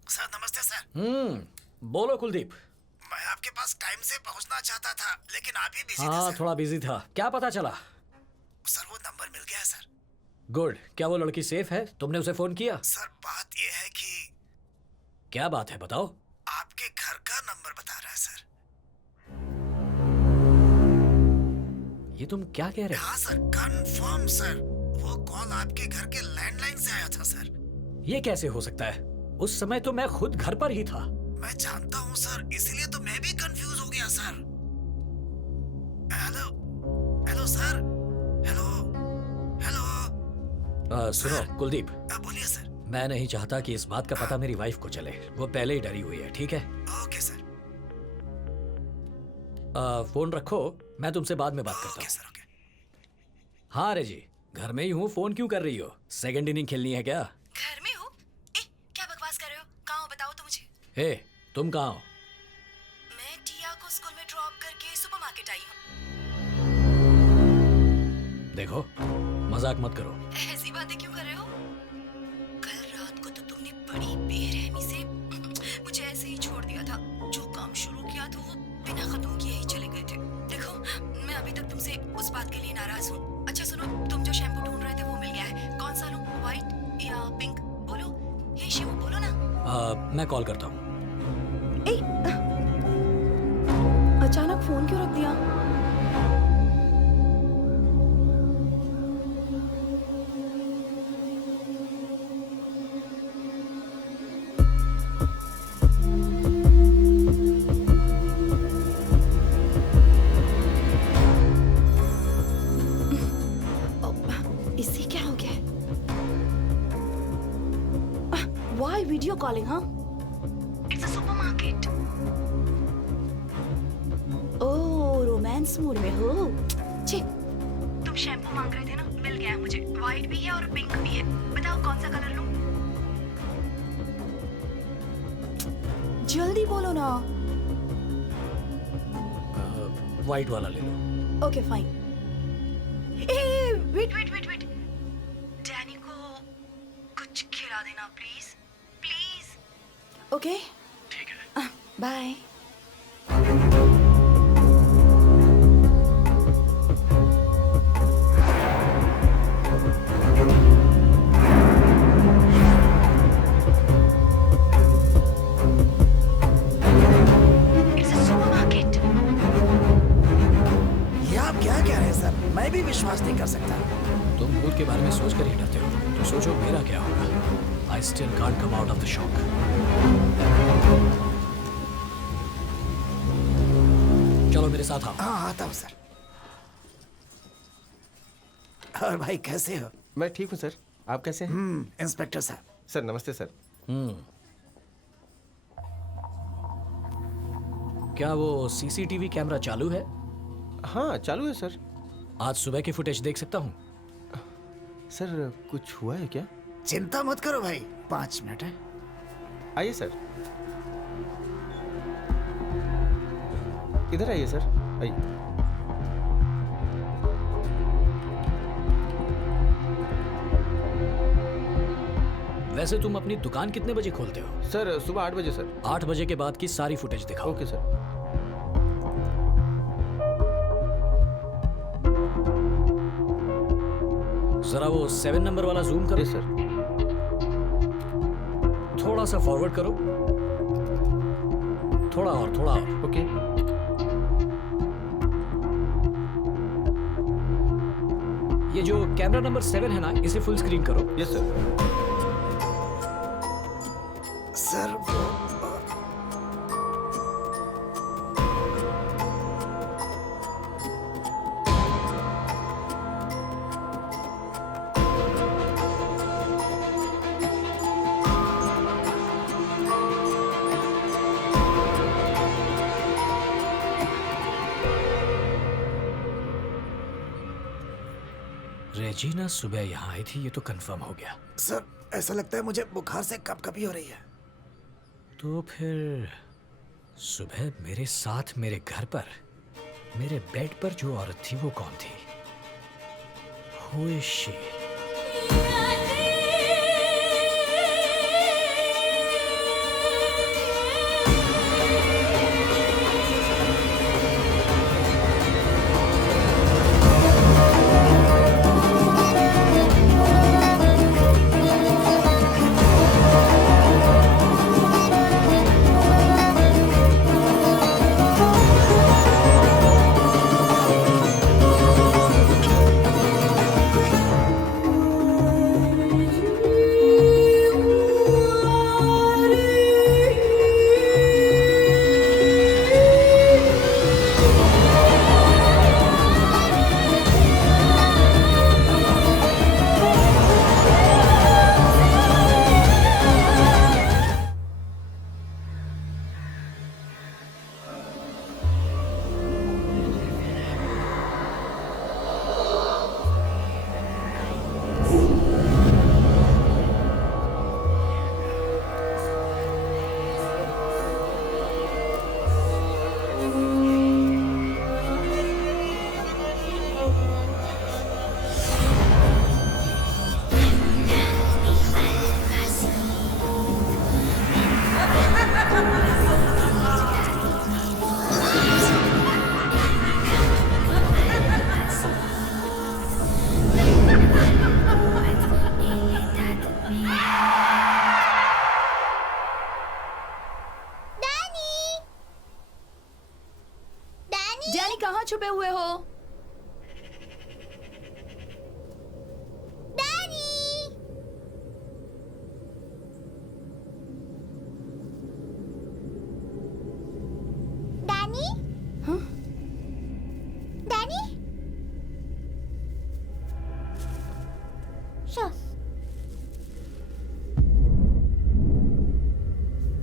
सर नमस्ते सर। बोलो कुलदीप। मैं आपके पास टाइम से पहुंचना चाहता था, लेकिन आप ही बिजी थे हाँ, सर। थोड़ा बिजी था। क्या पता चला? सर वो नंबर मिल गया है सर। गुड। क्या वो लड़की सेफ है? तुमने उसे फोन किया? सर बात ये है कि क्या बात है, बताओ। आपके घर का नंबर बता रहा है सर। ये तुम क्या कह रहे हो? हाँ सर, कंफर्म सर। वो कॉल आपके घर के लैंडलाइन से आया था सर। ये कैसे हो सकता है? उस समय तो मैं खुद घर पर ही था। मैं जानता हूँ सर, इसलिए तो मैं भी कंफ्यूज हो गया sir. Hello hello sir, hello hello. सुनो कुलदीप, बोलिए सर। मैं नहीं चाहता कि इस बात का पता मेरी वाइफ को चले। वो पहले ही डरी हुई है, ठीक है? Okay sir. फोन रखो, मैं तुमसे बाद में बात करता ओके हूँ। Sir, okay. हाँ रेजी, घर में ही हूँ। फोन क्यों कर रही हो? सेकंड इनिंग खेलनी है क्या? घर में हो? क्या बकवास कर रहे हो? कहाँ हो बताओ तो मुझे। हे, तुम कहाँ हो? मैं टिया को स्कूल में ड्रॉप करके सुपरमार्केट आई हूँ। देखो, मजाक मत करो। ऐसी बातें क्यों कर रहे हो? कल रात को तो तुमने बड़ी बेरहमी से मुझे ऐसे ही छोड़ दिया था। जो काम शुरू किया था वो बिना खत्म किए ही चले गए थे। देखो, मैं अभी तक तुमसे उस बात के लिए नाराज हूँ। अच्छा सुनो, तुम जो शैम्पू ढूंढ रहे थे वो मिल गया है। कौन सा लूं, व्हाइट या पिंक? बोलो। हे शिव, बोलो ना। मैं कॉल करता हूँ। अचानक फोन क्यों रख दिया? इससे क्या हो गया? Why video calling, huh? It's a supermarket. Oh, romance mood में हो। छी, तुम शैम्पू मांग रहे थे ना, मिल गया है मुझे। व्हाइट भी है और पिंक भी है। बताओ कौन सा कलर लूं? जल्दी बोलो ना। व्हाइट वाला ले लो। Okay fine. Wait wait wait wait, Danny को कुछ खिला देना प्लीज प्लीज। ओके ठीक है। बाय। ये आप क्या कह रहे हैं सर? मैं भी विश्वास नहीं कर सकता। तुम खुद के बारे में सोच कर ही डरते हो, तो सोचो मेरा क्या होगा। I still can't come out of the shock. चलो मेरे साथ आओ। हाँ, आता हूँ सर। और भाई कैसे हो? मैं ठीक हूँ सर, आप कैसे हैं? इंस्पेक्टर साहब। सर नमस्ते सर। क्या वो सीसीटीवी कैमरा चालू है? हाँ चालू है सर। आज सुबह की फुटेज देख सकता हूँ? सर कुछ हुआ है क्या? चिंता मत करो भाई, 5 मिनट है। आइए सर, इधर आइए सर, आइए। वैसे तुम अपनी दुकान कितने बजे खोलते हो? सर सुबह 8 बजे सर। 8 बजे के बाद की सारी फुटेज दिखाओ। Okay sir. जरा वो 7 नंबर वाला जूम करो। Yes sir. थोड़ा सा फॉरवर्ड करो। थोड़ा और, थोड़ा और। ओके। ये जो कैमरा नंबर 7 है ना, इसे फुल स्क्रीन करो। Yes sir. सर वो रेजिना सुबह यहाँ आई थी, ये तो कंफर्म हो गया। सर ऐसा लगता है मुझे बुखार से कपकपी हो रही है। तो फिर सुबह मेरे साथ मेरे घर पर, मेरे बेड पर जो औरत थी वो कौन थी? Who is she? छुपे हुए हो? डैनी? हाँ? डैनी?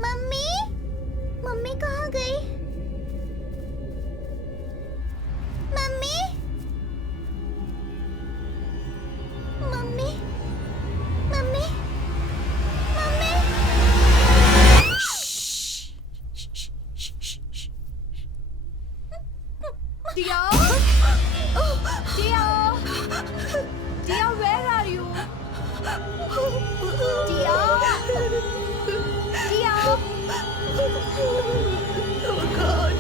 मम्मी? मम्मी कहाँ गई? Mummy? Mummy? Mummy? Mummy? Tia? Tia? Tia, where are you? Tia? Tia? Oh God.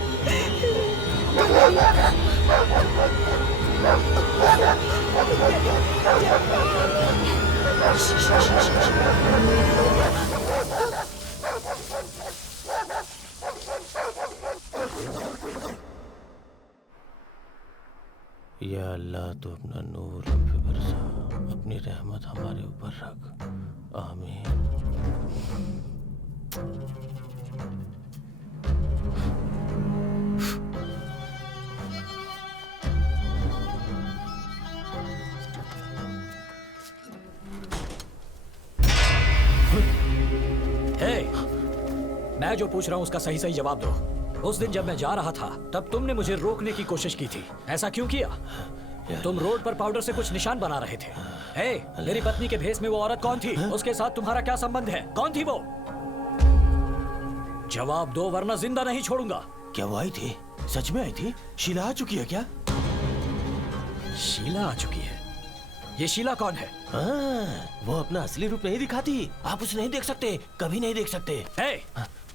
या अल्लाह तो अपना नूर हम पे बरसा, अपनी रहमत हमारे ऊपर रख, आमीन। हे, मैं जो पूछ रहा हूँ उसका सही सही जवाब दो। उस दिन जब मैं जा रहा था तब तुमने मुझे रोकने की कोशिश की थी, ऐसा क्यों किया? तुम रोड पर पाउडर से कुछ निशान बना रहे थे। हे, मेरी पत्नी के भेष में वो औरत कौन थी? उसके साथ तुम्हारा क्या संबंध है? कौन थी वो? जवाब दो वरना जिंदा नहीं छोड़ूंगा। क्या वो आई थी? सच में आई थी? शीला आ चुकी है क्या? शीला आ चुकी है? ये शीला कौन है? वो अपना असली रूप नहीं दिखाती, आप उसे नहीं देख सकते, कभी नहीं देख सकते। हे,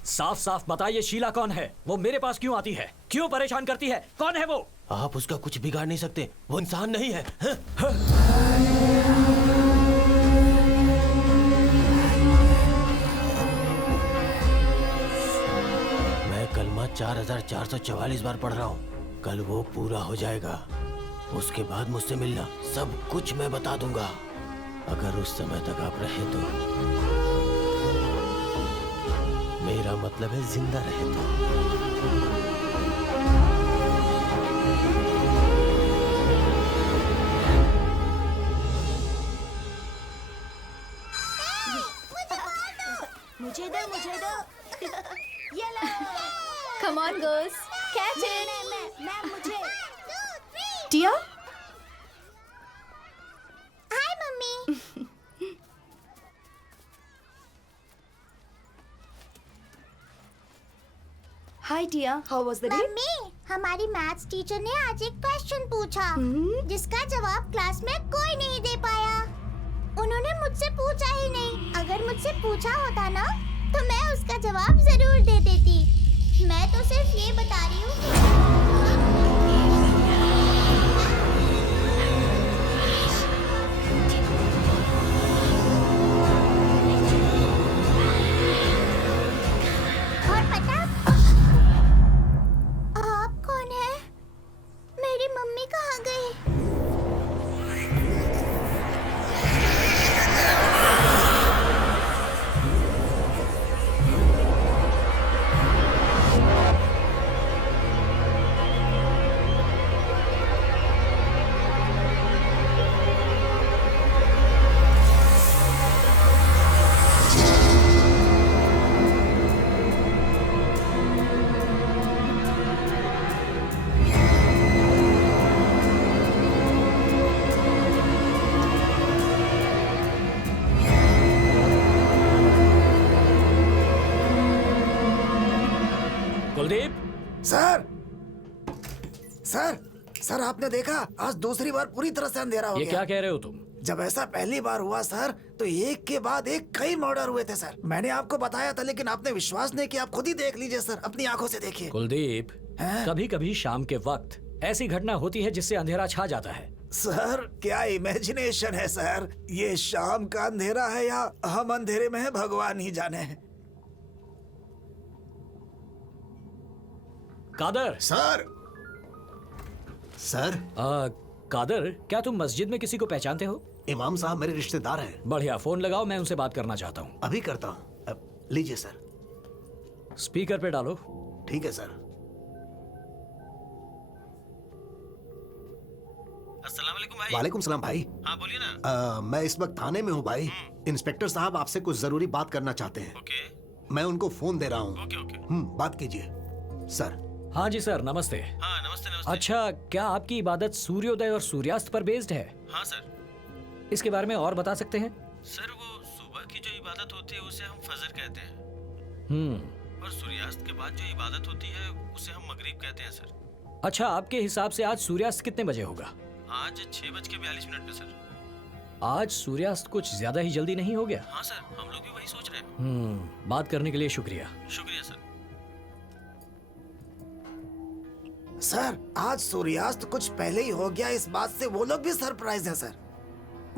साफ साफ बताइए शीला कौन है? वो मेरे पास क्यों आती है? क्यों परेशान करती है? कौन है वो? आप उसका कुछ बिगाड़ नहीं सकते, वो इंसान नहीं है। मैं कलमा 4444 बार पढ़ रहा हूँ, कल वो पूरा हो जाएगा। उसके बाद मुझसे मिलना, सब कुछ मैं बता दूंगा। अगर उस समय तक आप रहे तो मेरा मतलब है जिंदा रहे तो। मुझे दो। ये लो। Come on, girls. Catch it. मैं मुझे। Tia? Hi mummy. Hi, Tia. How was the day? Mummy, हमारी मैथ्स टीचर ने आज एक क्वेश्चन पूछा जिसका जवाब क्लास में कोई नहीं दे पाया। उन्होंने मुझसे पूछा ही नहीं। अगर मुझसे पूछा होता ना तो मैं उसका जवाब जरूर दे देती। मैं तो सिर्फ ये बता रही हूँ। और पता आप कौन है? मेरी मम्मी कहाँ गई? कुलदीप, सर आपने देखा आज दूसरी बार पूरी तरह से अंधेरा हो ये गया। क्या कह रहे हो तुम? जब ऐसा पहली बार हुआ सर तो एक के बाद एक कई मर्डर हुए थे सर। मैंने आपको बताया था लेकिन आपने विश्वास नहीं किया। आप खुद ही देख लीजिए सर, अपनी आंखों से देखिए। कुलदीप, हैं? कभी कभी शाम के वक्त ऐसी घटना होती है जिससे अंधेरा छा जाता है। सर क्या इमेजिनेशन है सर। ये शाम का अंधेरा है या हम अंधेरे में है भगवान ही जाने। कादर, सर सर, कादर, क्या तुम मस्जिद में किसी को पहचानते हो? इमाम साहब मेरे रिश्तेदार हैं। बढ़िया, फोन लगाओ, मैं उनसे बात करना चाहता हूँ। अभी करता हूँ। लीजिए सर। स्पीकर पे डालो। ठीक है सर। अस्सलाम वालेकुम भाई। वालेकुम सलाम भाई। हाँ बोलिए ना। मैं इस वक्त थाने में हूँ भाई। इंस्पेक्टर साहब आपसे कुछ जरूरी बात करना चाहते हैं। ओके मैं उनको फोन दे रहा हूँ। Okay okay. बात कीजिए सर। हाँ जी सर, नमस्ते। हाँ नमस्ते नमस्ते। अच्छा, क्या आपकी इबादत सूर्योदय और सूर्यास्त पर बेस्ड है? हाँ सर। इसके बारे में और बता सकते हैं? सर वो सुबह की जो इबादत होती है उसे हम फजर कहते हैं, और सूर्यास्त के बाद जो इबादत होती है उसे हम मगरिब कहते हैं सर। अच्छा, आपके हिसाब से आज सूर्यास्त कितने बजे होगा? आज 6:42 पे सर। आज सूर्यास्त कुछ ज्यादा ही जल्दी नहीं हो गया? हाँ सर, हम लोग भी वही सोच रहे हैं। बात करने के लिए शुक्रिया। शुक्रिया सर। सर, आज सूर्यास्त कुछ पहले ही हो गया, इस बात से वो लोग भी सरप्राइज हैं सर।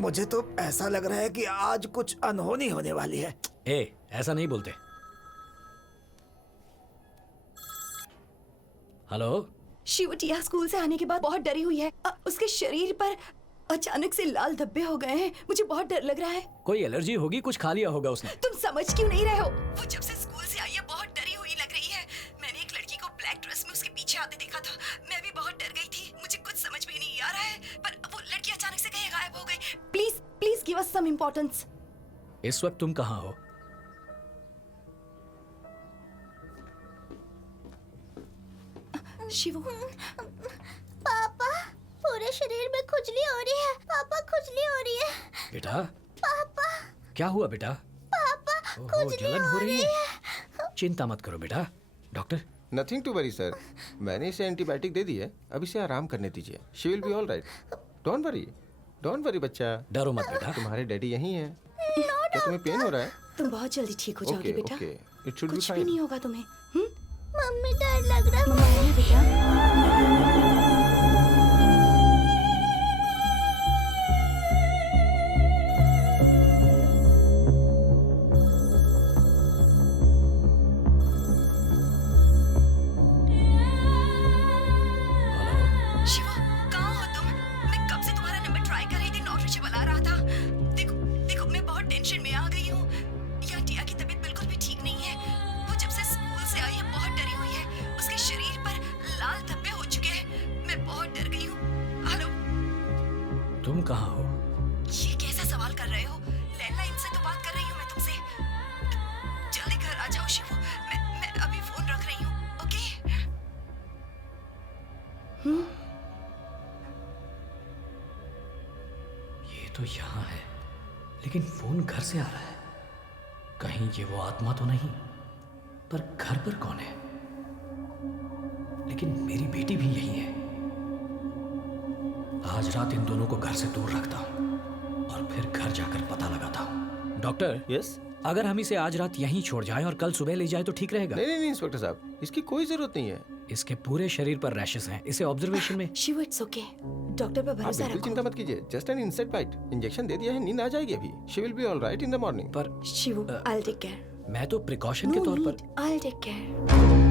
मुझे तो ऐसा लग रहा है कि आज कुछ अनहोनी होने वाली है। ऐसा नहीं बोलते। हेलो। शिव टिया स्कूल से आने के बाद बहुत डरी हुई है। उसके शरीर पर अचानक से लाल धब्बे हो गए हैं। मुझे बहुत डर लग रहा है। कोई एलर्जी होगी, कुछ खा लिया होगा उसने। तुम समझ क्यों नहीं रहे हो? वो जब से स्कूल से आई है बहुत डरी हुई लग रही है। मैंने एक लड़की को ब्लैक ड्रेस में उसके पीछे आते देखा था। मैं भी बहुत डर गई थी। मुझे कुछ समझ में नहीं आ रहा है, पर वो लड़की अचानक से कहीं गायब हो गई। Please please give us some importance. इस वक्त तुम कहाँ हो? शिवू। पापा, पूरे शरीर में खुजली हो रही है। पापा, खुजली हो रही है। बेटा, पापा, क्या हुआ बेटा? पापा, खुजली जलन हो रही है। है। चिंता मत करो बेटा। Doctor? Nothing to worry sir, मैंने इसे एंटीबायोटिक दे दी है, अब इसे आराम करने दीजिए। She will be all right. Don't worry बच्चा। डरो मत बेटा। तुम्हारे डैडी यहीं हैं। क्या तुम्हें पेन हो रहा है? तुम बहुत जल्दी ठीक हो जाओगे ओके बेटा। ओके, इट शुड बी कुछ भी फाइन। नहीं होगा तुम्हें। मम्मी, डर लग रहा है। मम्मा आई है बेटा। शिवा, कहाँ हो तुम? मैं कब से तुम्हारा नंबर ट्राई कर रही थी, नॉट रीचेबल आ रहा था। देखो देखो, मैं बहुत टेंशन में आ गई हूँ। यहाँ टिया की तबीयत बिल्कुल भी ठीक नहीं है। वो जब से स्कूल से आई है बहुत डरी हुई है। उसके शरीर पर लाल धब्बे हो चुके हैं। मैं बहुत डर गई हूँ। हेलो, तुम कहाँ हो? ये कैसा सवाल कर रहे हो? लैंडलाइन से तो बात कर रही हूँ मैं तुमसे। जल्दी घर आ जाओ शिवू। मैं अभी फोन रख रही हूँ। ओके? ये तो यहाँ है, लेकिन फोन घर से आ रहा है। कहीं ये वो आत्मा तो नहीं? पर घर पर कौन है? लेकिन मेरी बेटी भी यही है। आज रात इन दोनों को घर से दूर रखता हूँ और फिर घर जाकर पता लगाता हूँ। Doctor, yes. अगर हम इसे आज रात यहीं छोड़ जाएं और कल सुबह ले जाए तो ठीक रहेगा? नहीं इंस्पेक्टर साहब, इसकी कोई जरूरत नहीं है। इसके पूरे शरीर पर रैशेस हैं। इसे ऑब्जर्वेशन में। Shibu, it's okay. डॉक्टर पर आप भरोसा बिल्कुल रखो। चिंता मत कीजिए, just an insect bite. Injection दे दिया है, नींद आ जाएगी अभी। She will be all right in the morning. पर Shivu, I will take care. मैं तो प्रिकॉशन के तौर पर। I will take care.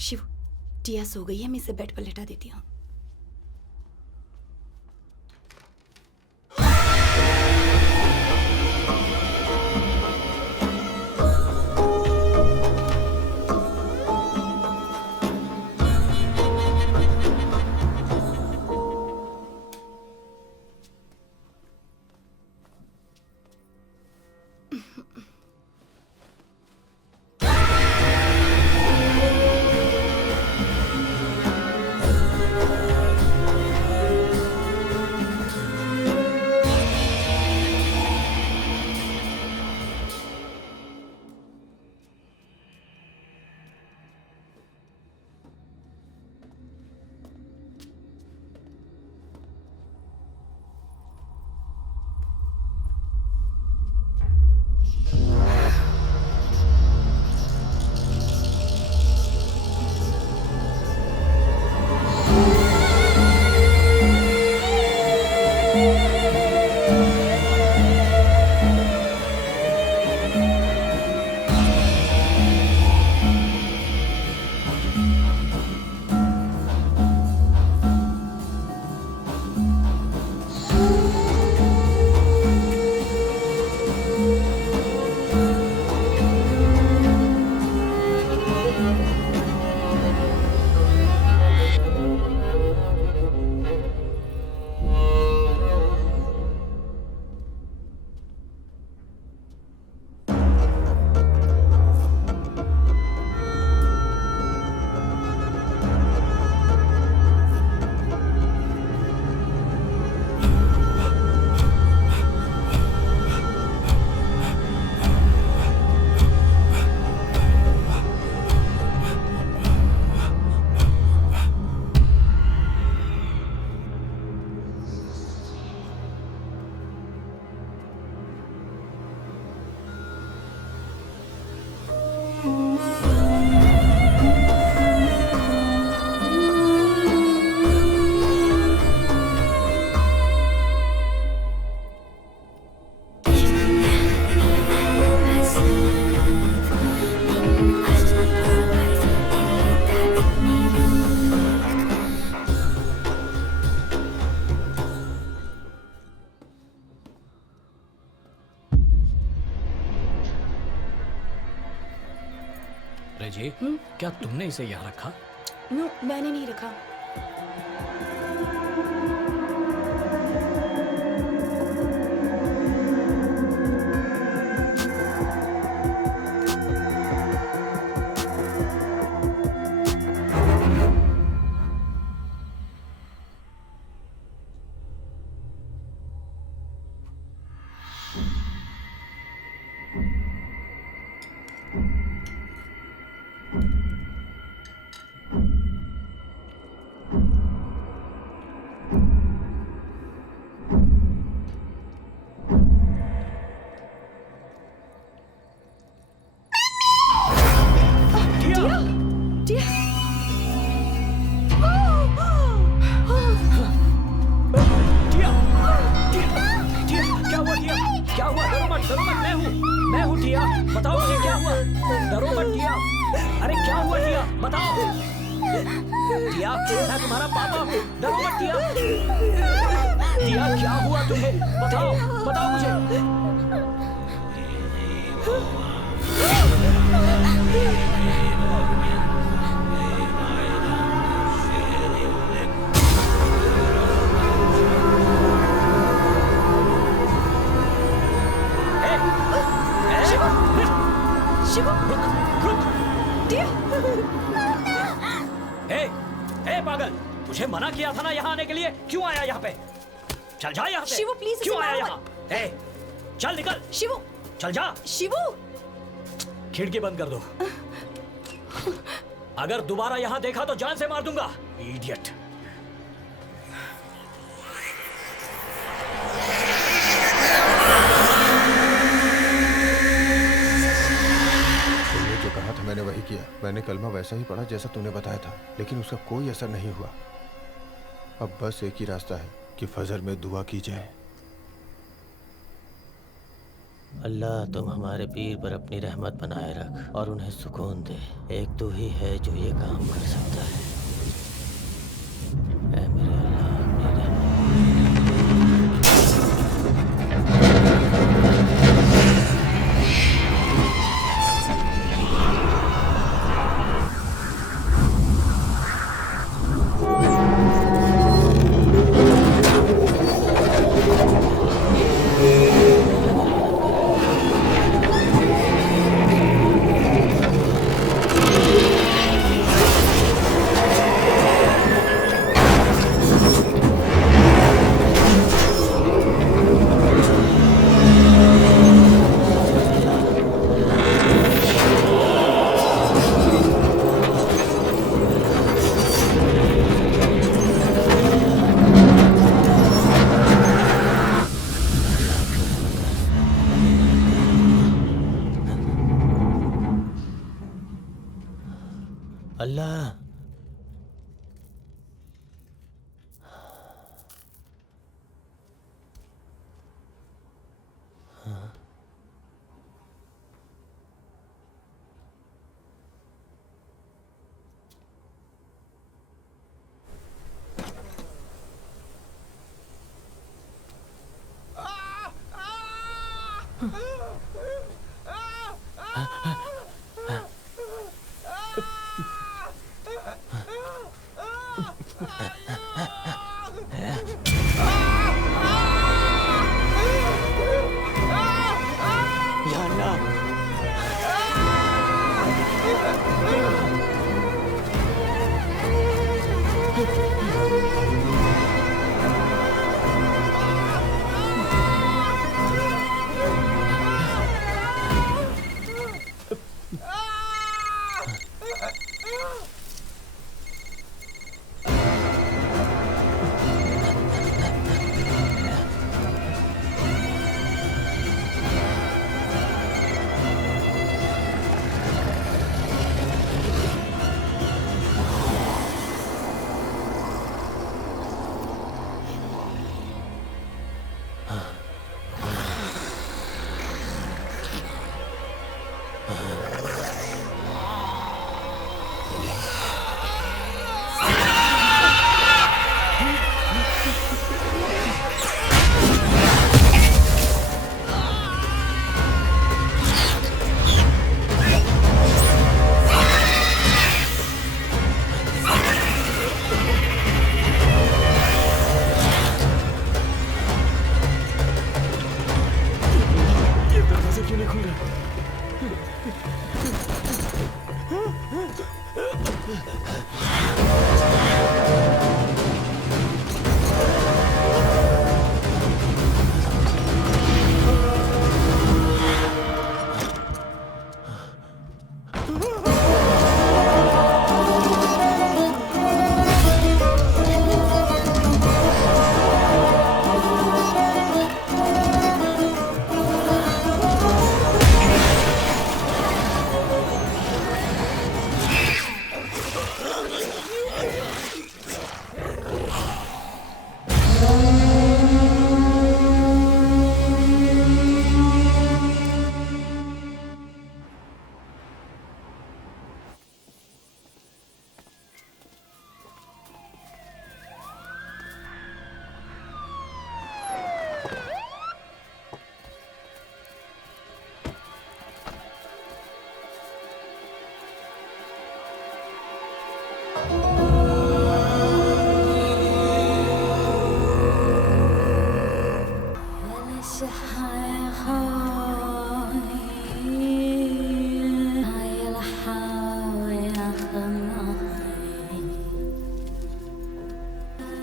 Shiv, Tia सो गई है, मैं इसे बेड पर लेटा देती हूँ। रेजी, क्या तुमने इसे यहाँ रखा? नो, मैंने नहीं रखा। मैं हूँ टिया। बताओ मुझे क्या हुआ। डरो मत टिया। अरे क्या हुआ टिया, बताओ। टिया, मैं तुम्हारा पापा हूँ। डरो मत टिया। टिया, क्या हुआ तुम्हें? बताओ, बताओ मुझे। शिवू, रुक। टिया। ए पागल, तुझे मना किया था ना यहाँ आने के लिए। क्यों आया यहाँ पे? चल जा यहाँ से। शिवू, प्लीज इसे क्यों आया मारो यहाँ? ए, चल निकल। शिवू, चल जा। शिवू। खिड़की बंद कर दो। अगर दोबारा यहाँ देखा तो जान से मार दूंगा। इडियट। जो कहा था मैंने वही किया। मैंने कलमा वैसा ही पढ़ा जैसा तूने बताया था, लेकिन उसका कोई असर नहीं हुआ। अब बस एक ही रास्ता है कि फजर में दुआ की जाए। अल्लाह, तुम हमारे पीर पर अपनी रहमत बनाए रख और उन्हें सुकून दे। एक तू ही है जो ये काम कर सकता है। ऐ मेरे अल्लाह, अपनी अल्लाह। क्यों नहीं खुल रहा?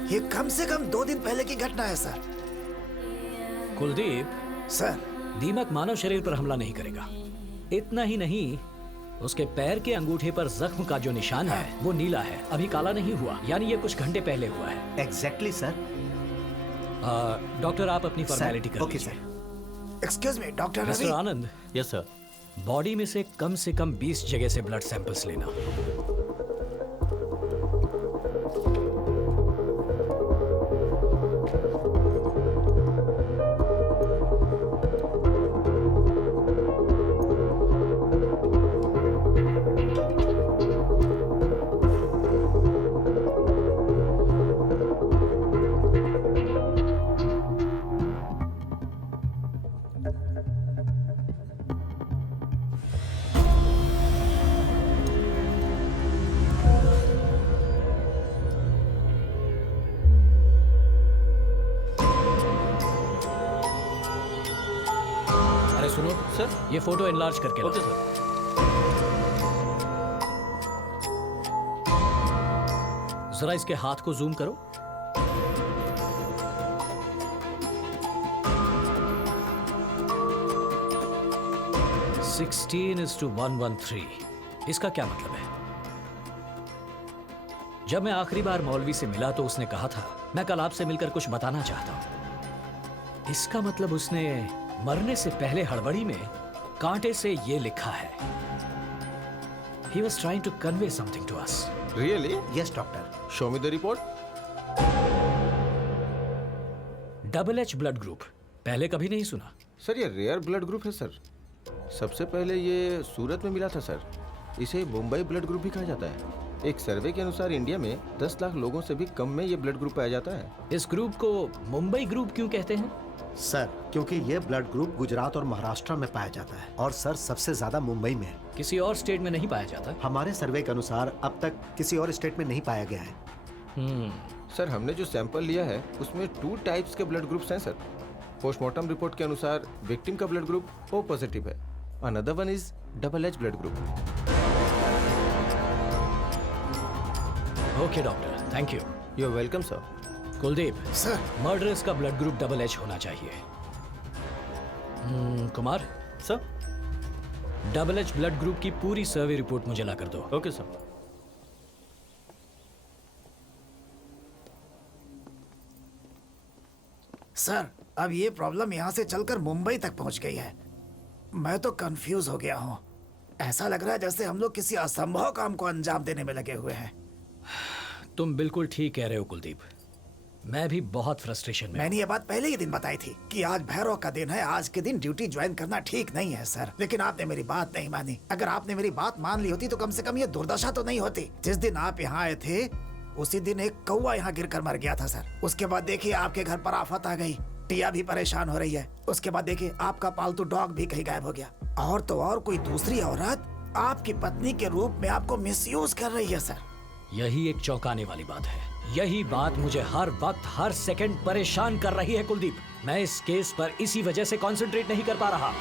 ये कम से कम 2 दिन पहले की घटना है सर। कुलदीप, सर दीमक मानव शरीर पर हमला नहीं करेगा। इतना ही नहीं, उसके पैर के अंगूठे पर जख्म का जो निशान है वो नीला है, अभी काला नहीं हुआ, यानी ये कुछ घंटे पहले हुआ है। Exactly sir. डॉक्टर, आप अपनी फॉर्मेलिटी कर ओके लीजिए। Sir. Excuse me doctor Ravi. Mister Anand, yes sir. Body में से कम 20 जगह से ब्लड सैंपल्स लेना। अरे सुनो सर। ये फोटो एनलार्ज करके लाओ। Okay sir. जरा इसके हाथ को जूम करो। (16:113) इसका क्या मतलब है? जब मैं आखिरी बार मौलवी से मिला तो उसने कहा था, मैं कल आपसे मिलकर कुछ बताना चाहता हूं। इसका मतलब उसने मरने से पहले हड़बड़ी में कांटे से ये लिखा है। He was trying to convey something to us. Really? Yes doctor. Show me the report. Double H blood group, पहले कभी नहीं सुना। सर ये रेयर ब्लड ग्रुप है सर। सबसे पहले ये सूरत में मिला था सर। इसे मुंबई ब्लड ग्रुप भी कहा जाता है। एक सर्वे के अनुसार इंडिया में 10 लाख लोगों से भी कम में ये ब्लड ग्रुप पाया जाता है। इस ग्रुप को मुंबई ग्रुप क्यों कहते हैं? सर क्योंकि ये ब्लड ग्रुप गुजरात और महाराष्ट्र में पाया जाता है और सर सबसे ज्यादा मुंबई में है। किसी और स्टेट में नहीं पाया जाता? हमारे सर्वे के अनुसार अब तक किसी और स्टेट में नहीं पाया गया है। सर हमने जो सैंपल लिया है उसमें 2 टाइप्स के ब्लड ग्रुप्स हैं सर। पोस्टमार्टम रिपोर्ट के अनुसार विक्टिम का ब्लड ग्रुप O पॉजिटिव है। Another one is double H blood group. Okay doctor, thank you. You are welcome sir. Kuldeep, sir murderers का ब्लड ग्रुप डबल-H होना चाहिए। Kumar, sir. Double H blood group की पूरी सर्वे रिपोर्ट मुझे ला कर दो। Okay sir. सर अब ये प्रॉब्लम यहाँ से चलकर मुंबई तक पहुँच गई है। मैं तो कंफ्यूज हो गया हूँ। ऐसा लग रहा है जैसे हम लोग किसी असंभव काम को अंजाम देने में लगे हुए हैं। तुम बिल्कुल ठीक कह रहे हो कुलदीप, मैं भी बहुत फ्रस्ट्रेशन में। मैंने ये बात पहले ही दिन बताई थी कि आज भैरव का दिन है, आज के दिन ड्यूटी ज्वाइन करना ठीक नहीं है सर। लेकिन आपने मेरी बात नहीं मानी। अगर आपने मेरी बात मान ली होती तो कम से कम ये दुर्दशा तो नहीं होती। जिस दिन आप यहाँ आए थे उसी दिन एक कौवा यहाँ गिरकर मर गया था सर। उसके बाद देखिए आपके घर पर आफत आ गई, टिया भी परेशान हो रही है। उसके बाद देखिए आपका पालतू डॉग भी कहीं गायब हो गया। और तो और कोई दूसरी औरत आपकी पत्नी के रूप में आपको मिसयूज कर रही है सर। यही एक चौंकाने वाली बात है। यही बात मुझे हर वक्त हर सेकंड परेशान कर रही है कुलदीप। मैं इस केस पर इसी वजह से कंसंट्रेट नहीं कर पा रहा।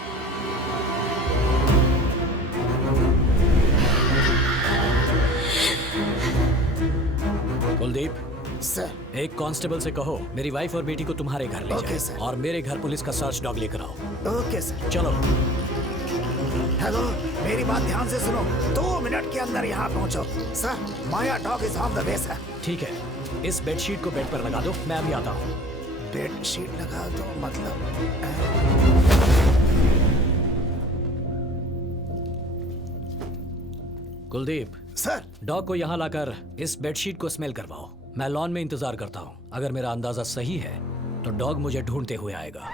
कुलदीप, सर। एक कांस्टेबल से कहो मेरी वाइफ और बेटी को तुम्हारे घर ले ओके, जाए सर। और मेरे घर पुलिस का सर्च डॉग लेकर आओ। Okay sir. चलो। हेलो, मेरी बात ध्यान से सुनो। 2 मिनट के अंदर यहाँ पहुँचो। Sir, Maya dog is on the way sir. ठीक है, इस बेडशीट को बेड पर लगा दो, मैं अभी आता हूँ। बेडशीट लगा दो मतलब? कुलदीप, सर। डॉग को यहाँ लाकर इस बेडशीट को स्मेल करवाओ। मैं लॉन में इंतजार करता हूँ। अगर मेरा अंदाजा सही है तो डॉग मुझे ढूंढते हुए आएगा।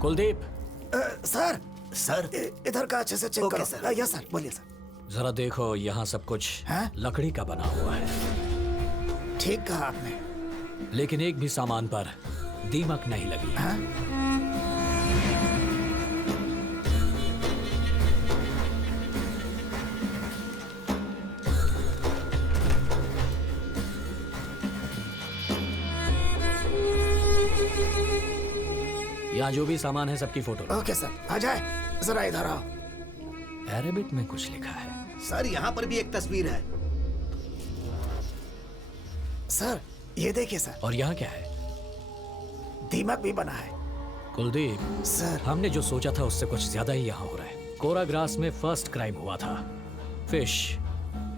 कुलदीप, सर। सर। इधर का अच्छे से चेक ओके, करो। सर। यस सर, बोलिए सर। जरा देखो, यहाँ सब कुछ हैं? लकड़ी का बना हुआ है, ठीक कहा आपने। लेकिन एक भी सामान पर दीमक नहीं लगी। हाँ? यहाँ जो भी सामान है सबकी फोटो लो। ओके सर, आ जाए जरा इधर आओ। अरेबिक में कुछ लिखा है। सर, यहाँ पर भी एक तस्वीर है। सर, ये देखिए सर। और यहाँ क्या है? दीमक भी बना है। कुलदीप सर, हमने जो सोचा था उससे कुछ ज्यादा ही यहाँ हो रहा है। कोराग्रास में फर्स्ट क्राइम हुआ था। फिश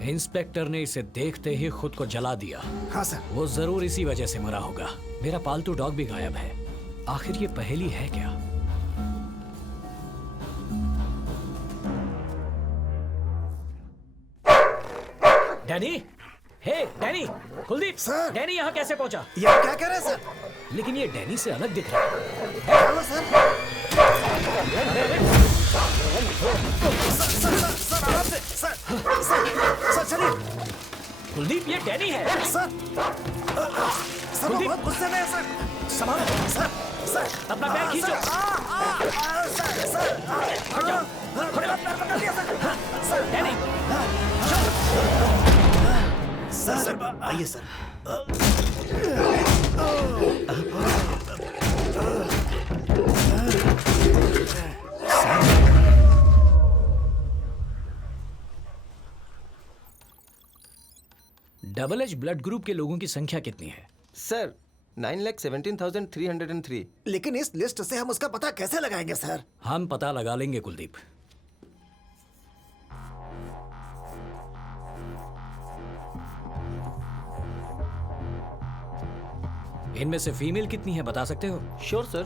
इंस्पेक्टर ने इसे देखते ही खुद को जला दिया। हाँ सर। वो जरूर इसी वजह से मरा होगा। मेरा पालतू डॉग भी गायब है। आखिर ये पहेली है क्या? डैनी, हे डैनी, कुलदीप सर। डैनी यहाँ कैसे पहुंचा? ये आप क्या कह रहे हैं सर? लेकिन ये डैनी से अलग दिख रहा है। Hello sir. सर आराम से। सर चलिए। कुलदीप, ये डैनी है। सर वो बहुत गुस्से में है सर। संभालो। सर अपना बैग खींचो। सर हट जाओ। मेरा पैर पकड़ लिया सर। डैनी, सर आइए sir. Double H blood group के लोगों की संख्या कितनी है? सर 9,17,303। लेकिन इस लिस्ट से हम उसका पता कैसे लगाएंगे सर? हम पता लगा लेंगे कुलदीप। इनमें से फीमेल कितनी है बता सकते हो? Sure sir.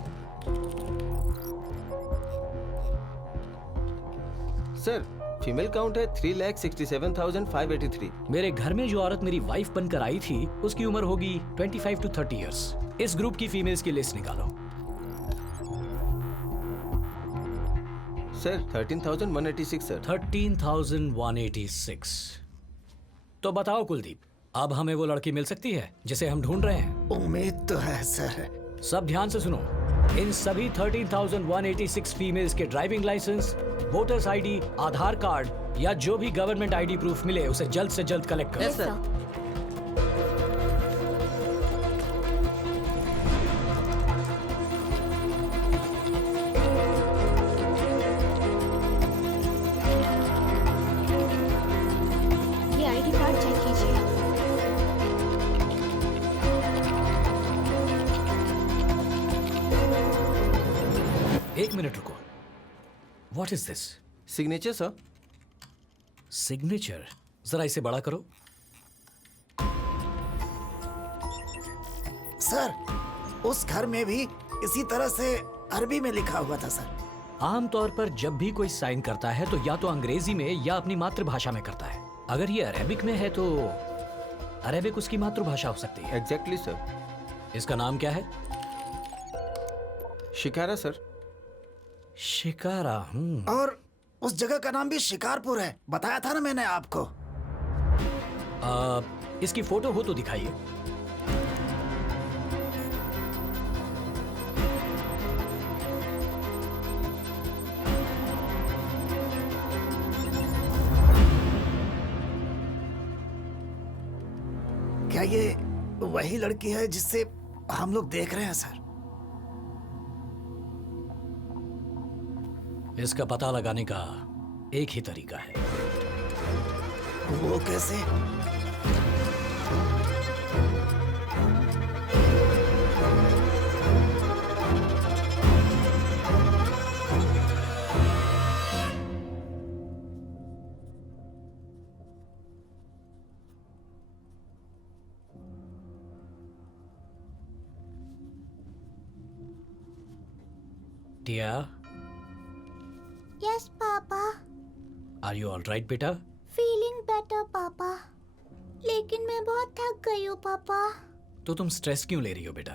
Sir female count है 3,67,583। मेरे घर में जो औरत मेरी वाइफ बनकर आई थी उसकी उम्र होगी 25 to 30 इयर्स। इस ग्रुप की फीमेल्स की लिस्ट निकालो। Sir 13,186 sir. 13,186। तो बताओ कुलदीप, अब हमें वो लड़की मिल सकती है जिसे हम ढूंढ रहे हैं? उम्मीद तो है सर। सब ध्यान से सुनो, इन सभी 13,186 फीमेल्स के ड्राइविंग लाइसेंस, वोटर्स आईडी, आधार कार्ड या जो भी गवर्नमेंट आईडी प्रूफ मिले उसे जल्द से जल्द कलेक्ट करो। Yes sir. ये आईडी कार्ड चेक कीजिए। एक मिनट रुको। What is this? Signature sir. Signature? जरा इसे बड़ा करो। सर उस घर में भी इसी तरह से अरबी में लिखा हुआ था सर। आमतौर पर जब भी कोई साइन करता है तो या तो अंग्रेजी में या अपनी मातृभाषा में करता है। अगर ये अरेबिक में है तो अरेबिक उसकी मातृभाषा हो सकती है। Exactly sir. इसका नाम क्या है? शिकारा सर। शिकारा। और उस जगह का नाम भी शिकारपुर है, बताया था ना मैंने आपको। इसकी फोटो हो तो दिखाइए। क्या ये वही लड़की है जिससे हम लोग देख रहे हैं सर? इसका पता लगाने का एक ही तरीका है। वो कैसे? Tia, yes papa. Are you all right बेटा? फीलिंग बेटर पापा, लेकिन मैं बहुत थक गई हूँ पापा। तो तुम स्ट्रेस क्यों ले रही हो बेटा?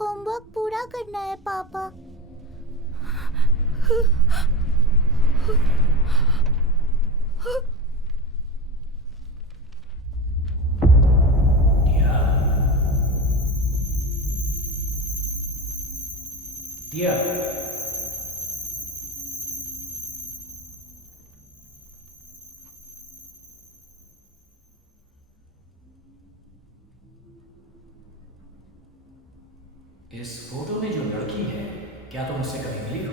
होमवर्क पूरा करना है पापा। टिया, इस फोटो में जो लड़की है, क्या तुम उससे कभी मिली हो?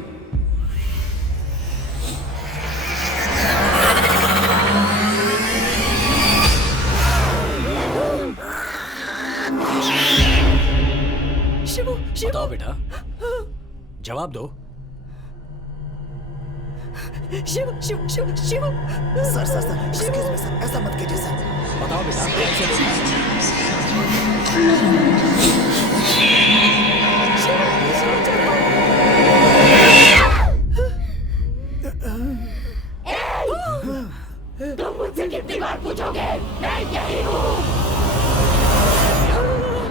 शिवू, शिवू। बताओ बेटा, जवाब दो। Shivu, Shivu, Shivu, Shivu. Sir sir sir excuse me sir, ऐसा मत कीजिए सर। बताओ बेटा, कैसे बोली?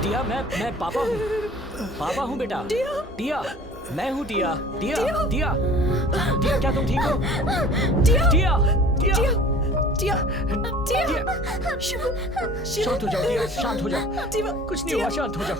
टिया, मैं पापा हूँ। पापा हूँ बेटा। टिया, मैं हूँ टिया। टिया, टिया, टिया, क्या तुम ठीक हो? टिया, टिया, टिया, टिया, टिया, टिया। शिवू, शिवू। शांत हो जाओ टिया, शांत हो जाओ। टिया, कुछ नहीं हुआ, शांत हो जाओ।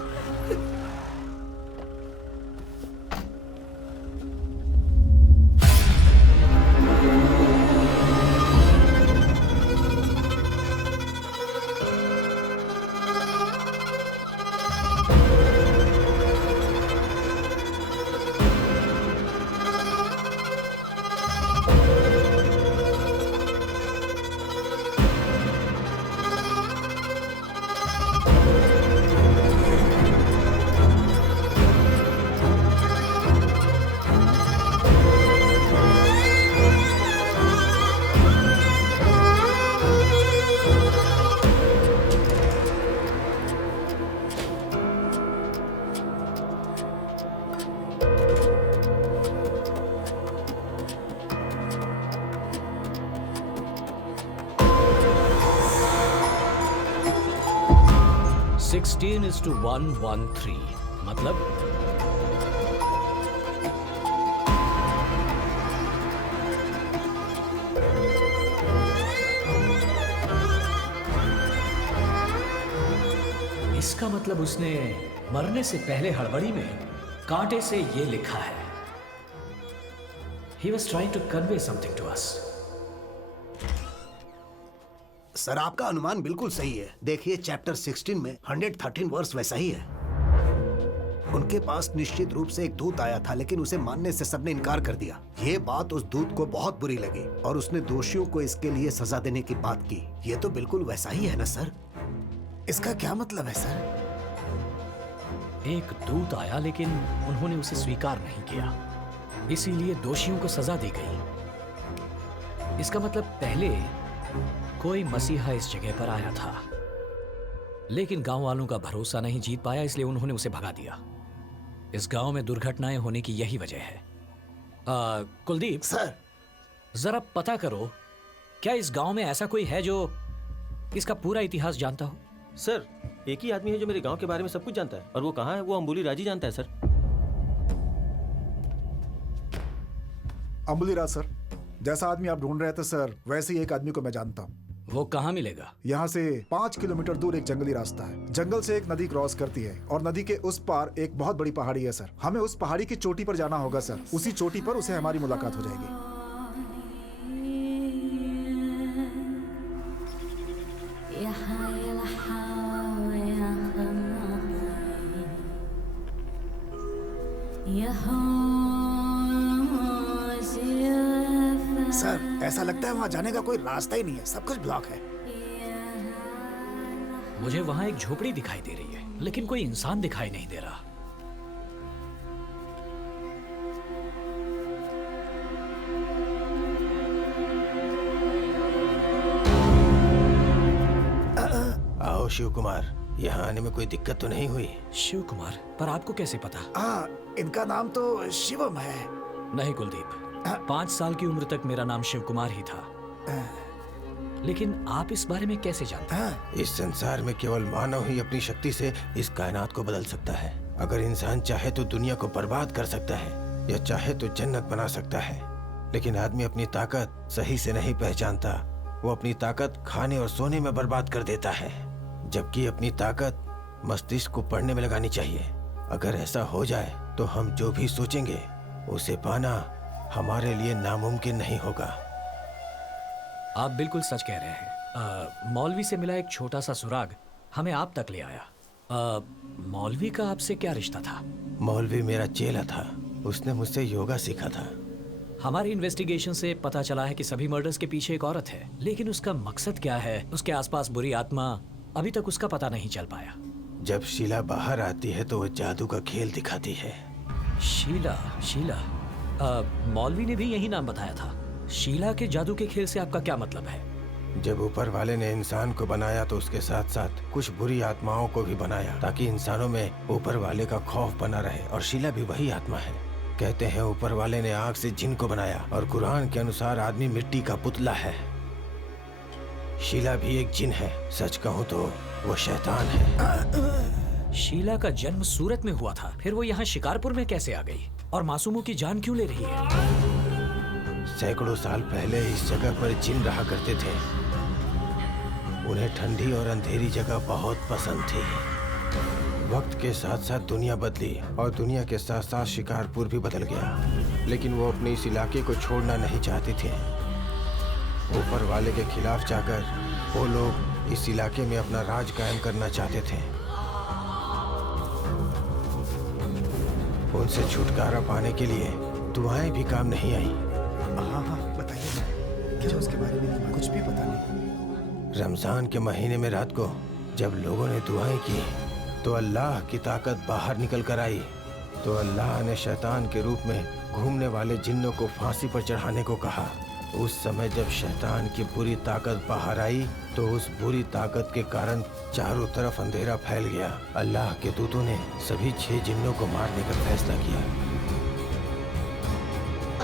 16:113 मतलब इसका मतलब उसने मरने से पहले हड़बड़ी में कांटे से ये लिखा है। He was trying to convey something to us. Sir आपका अनुमान बिल्कुल सही है। देखिए चैप्टर 16 में 113 वर्स वैसा ही है। उनके पास निश्चित रूप से एक दूत आया था, लेकिन उसे मानने से सबने इनकार कर दिया। ये बात उस दूत को बहुत बुरी लगी और उसने दोषियों को इसके लिए सजा देने की बात की। ये तो बिल्कुल वैसा ही है ना सर? इसका क्या मतलब है सर? एक दूत आया लेकिन उन्होंने उसे स्वीकार नहीं किया, इसीलिए दोषियों को सजा दी गई। इसका मतलब पहले कोई मसीहा इस जगह पर आया था, लेकिन गांव वालों का भरोसा नहीं जीत पाया, इसलिए उन्होंने उसे भगा दिया। इस गांव में दुर्घटनाएं होने की यही वजह है। कुलदीप सर, जरा पता करो, क्या इस गांव में ऐसा कोई है जो इसका पूरा इतिहास जानता हो? सर, एक ही आदमी है जो मेरे गांव के बारे में सब कुछ जानता है, और वो कहाँ है वो अंबुली राजी जानता है सर। अंबुली राज सर, जैसा आदमी आप ढूंढ रहे थे सर, वैसे ही एक आदमी को मैं जानता हूँ। वो कहाँ मिलेगा? यहाँ से 5 किलोमीटर दूर एक जंगली रास्ता है। जंगल से एक नदी क्रॉस करती है और नदी के उस पार एक बहुत बड़ी पहाड़ी है सर। हमें उस पहाड़ी की चोटी पर जाना होगा सर। उसी चोटी पर उसे हमारी मुलाकात हो जाएगी। सर, ऐसा लगता है वहाँ जाने का कोई रास्ता ही नहीं है, सब कुछ ब्लॉक है। मुझे वहाँ एक झोपड़ी दिखाई दे रही है, लेकिन कोई इंसान दिखाई नहीं दे रहा। आओ शिव कुमार, यहाँ आने में कोई दिक्कत तो नहीं हुई? शिव कुमार? पर आपको कैसे पता? इनका नाम तो शिवम है। नहीं कुलदीप, 5 साल की उम्र तक मेरा नाम शिव कुमार ही था। लेकिन आप इस बारे में कैसे जानते हैं? इस संसार में केवल मानव ही अपनी शक्ति से इस कायनात को बदल सकता है। अगर इंसान चाहे तो दुनिया को बर्बाद कर सकता है, या चाहे तो जन्नत बना सकता है। लेकिन आदमी अपनी ताकत सही से नहीं पहचानता। वो अपनी ताकत खाने और सोने में बर्बाद कर देता है, जबकि अपनी ताकत मस्तिष्क को पढ़ने में लगानी चाहिए। अगर ऐसा हो जाए तो हम जो भी सोचेंगे उसे पाना हमारे लिए नामुमकिन नहीं होगा। आप बिल्कुल सच कह रहे हैं। मौलवी से मिला एक छोटा सा सुराग हमें आप तक ले आया। मौलवी का आपसे क्या रिश्ता था? मौलवी मेरा चेला था, उसने मुझसे योगा सीखा था। हमारी इन्वेस्टिगेशन से पता चला है कि सभी मर्डर्स के पीछे एक औरत है, लेकिन उसका मकसद क्या है, उसके आसपास बुरी आत्मा, अभी तक उसका पता नहीं चल पाया। जब शीला बाहर आती है तो वो जादू का खेल दिखाती है। शीला? मौलवी ने भी यही नाम बताया था। शीला के जादू के खेल से आपका क्या मतलब है? जब ऊपर वाले ने इंसान को बनाया तो उसके साथ साथ कुछ बुरी आत्माओं को भी बनाया, ताकि इंसानों में ऊपर वाले का खौफ बना रहे। और शीला भी वही आत्मा है। कहते हैं ऊपर वाले ने आग से जिन को बनाया, और कुरान के अनुसार आदमी मिट्टी का पुतला है। शीला भी एक जिन है। सच कहूँ तो वो शैतान है। शीला का जन्म सूरत में हुआ था, फिर वो यहाँ शिकारपुर में कैसे आ गई? और मासूमों की जान क्यों ले रही है? सैकड़ों साल पहले इस जगह पर जिन रहा करते थे। उन्हें ठंडी और अंधेरी जगह बहुत पसंद थी। वक्त के साथ साथ दुनिया बदली, और दुनिया के साथ साथ शिकारपुर भी बदल गया। लेकिन वो अपने इस इलाके को छोड़ना नहीं चाहती थी। ऊपर वाले के खिलाफ जाकर वो लोग इस इलाके में अपना राज कायम करना चाहते थे। उनसे छुटकारा पाने के लिए दुआएं भी काम नहीं आई। हाँ, बताइए ना। मुझे उसके बारे में कुछ भी पता नहीं। रमजान के महीने में रात को जब लोगों ने दुआएं की तो अल्लाह की ताकत बाहर निकल कर आई। तो अल्लाह ने शैतान के रूप में घूमने वाले जिन्नों को फांसी पर चढ़ाने को कहा। उस समय जब शैतान की बुरी ताकत बाहर आई तो उस बुरी ताकत के कारण चारों तरफ अंधेरा फैल गया। अल्लाह के दूतों ने सभी 6 जिन्नों को मारने का फैसला किया।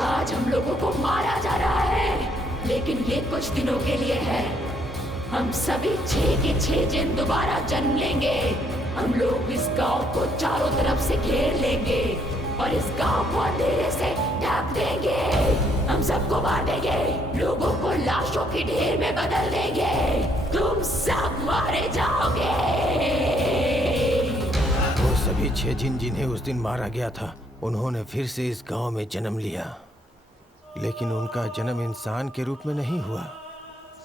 आज हम लोगों को मारा जा रहा है, लेकिन ये कुछ दिनों के लिए है। हम सभी 6 के 6 जिन दोबारा जन्म लेंगे हम लोग इस गांव को चारों तरफ से घेर लेंगे और इस गांव को अंधेरे से ढक देंगे। हम सबको मार देंगे, लोगों को लाशों की ढेर में बदल देंगे। तुम सब मारे जाओगे। वो सभी 6 जिन जिन्हें उस दिन मारा गया था, उन्होंने फिर से इस गांव में जन्म लिया, लेकिन उनका जन्म इंसान के रूप में नहीं हुआ।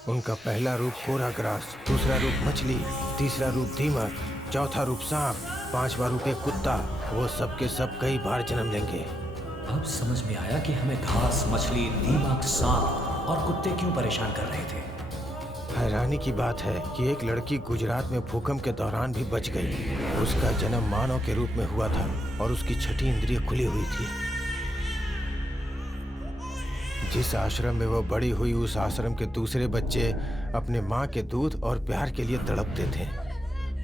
उनका पहला रूप कोरा ग्रास, दूसरा रूप मछली, तीसरा रूप दीमक, चौथा रूप सांप, 5वां रूप एक कुत्ता। वो सब के सब कई बार जन्म लेंगे। अब समझ में आया कि हमें घास, मछली, दीमक, सांप और कुत्ते क्यों परेशान कर रहे थे। हैरानी की बात है कि एक लड़की गुजरात में भूकंप के दौरान भी बच गई। उसका जन्म मानव के रूप में हुआ था और उसकी छठी इंद्रिय खुली हुई थी। जिस आश्रम में वो बड़ी हुई, उस आश्रम के दूसरे बच्चे अपने माँ के दूध और प्यार के लिए तड़पते थे,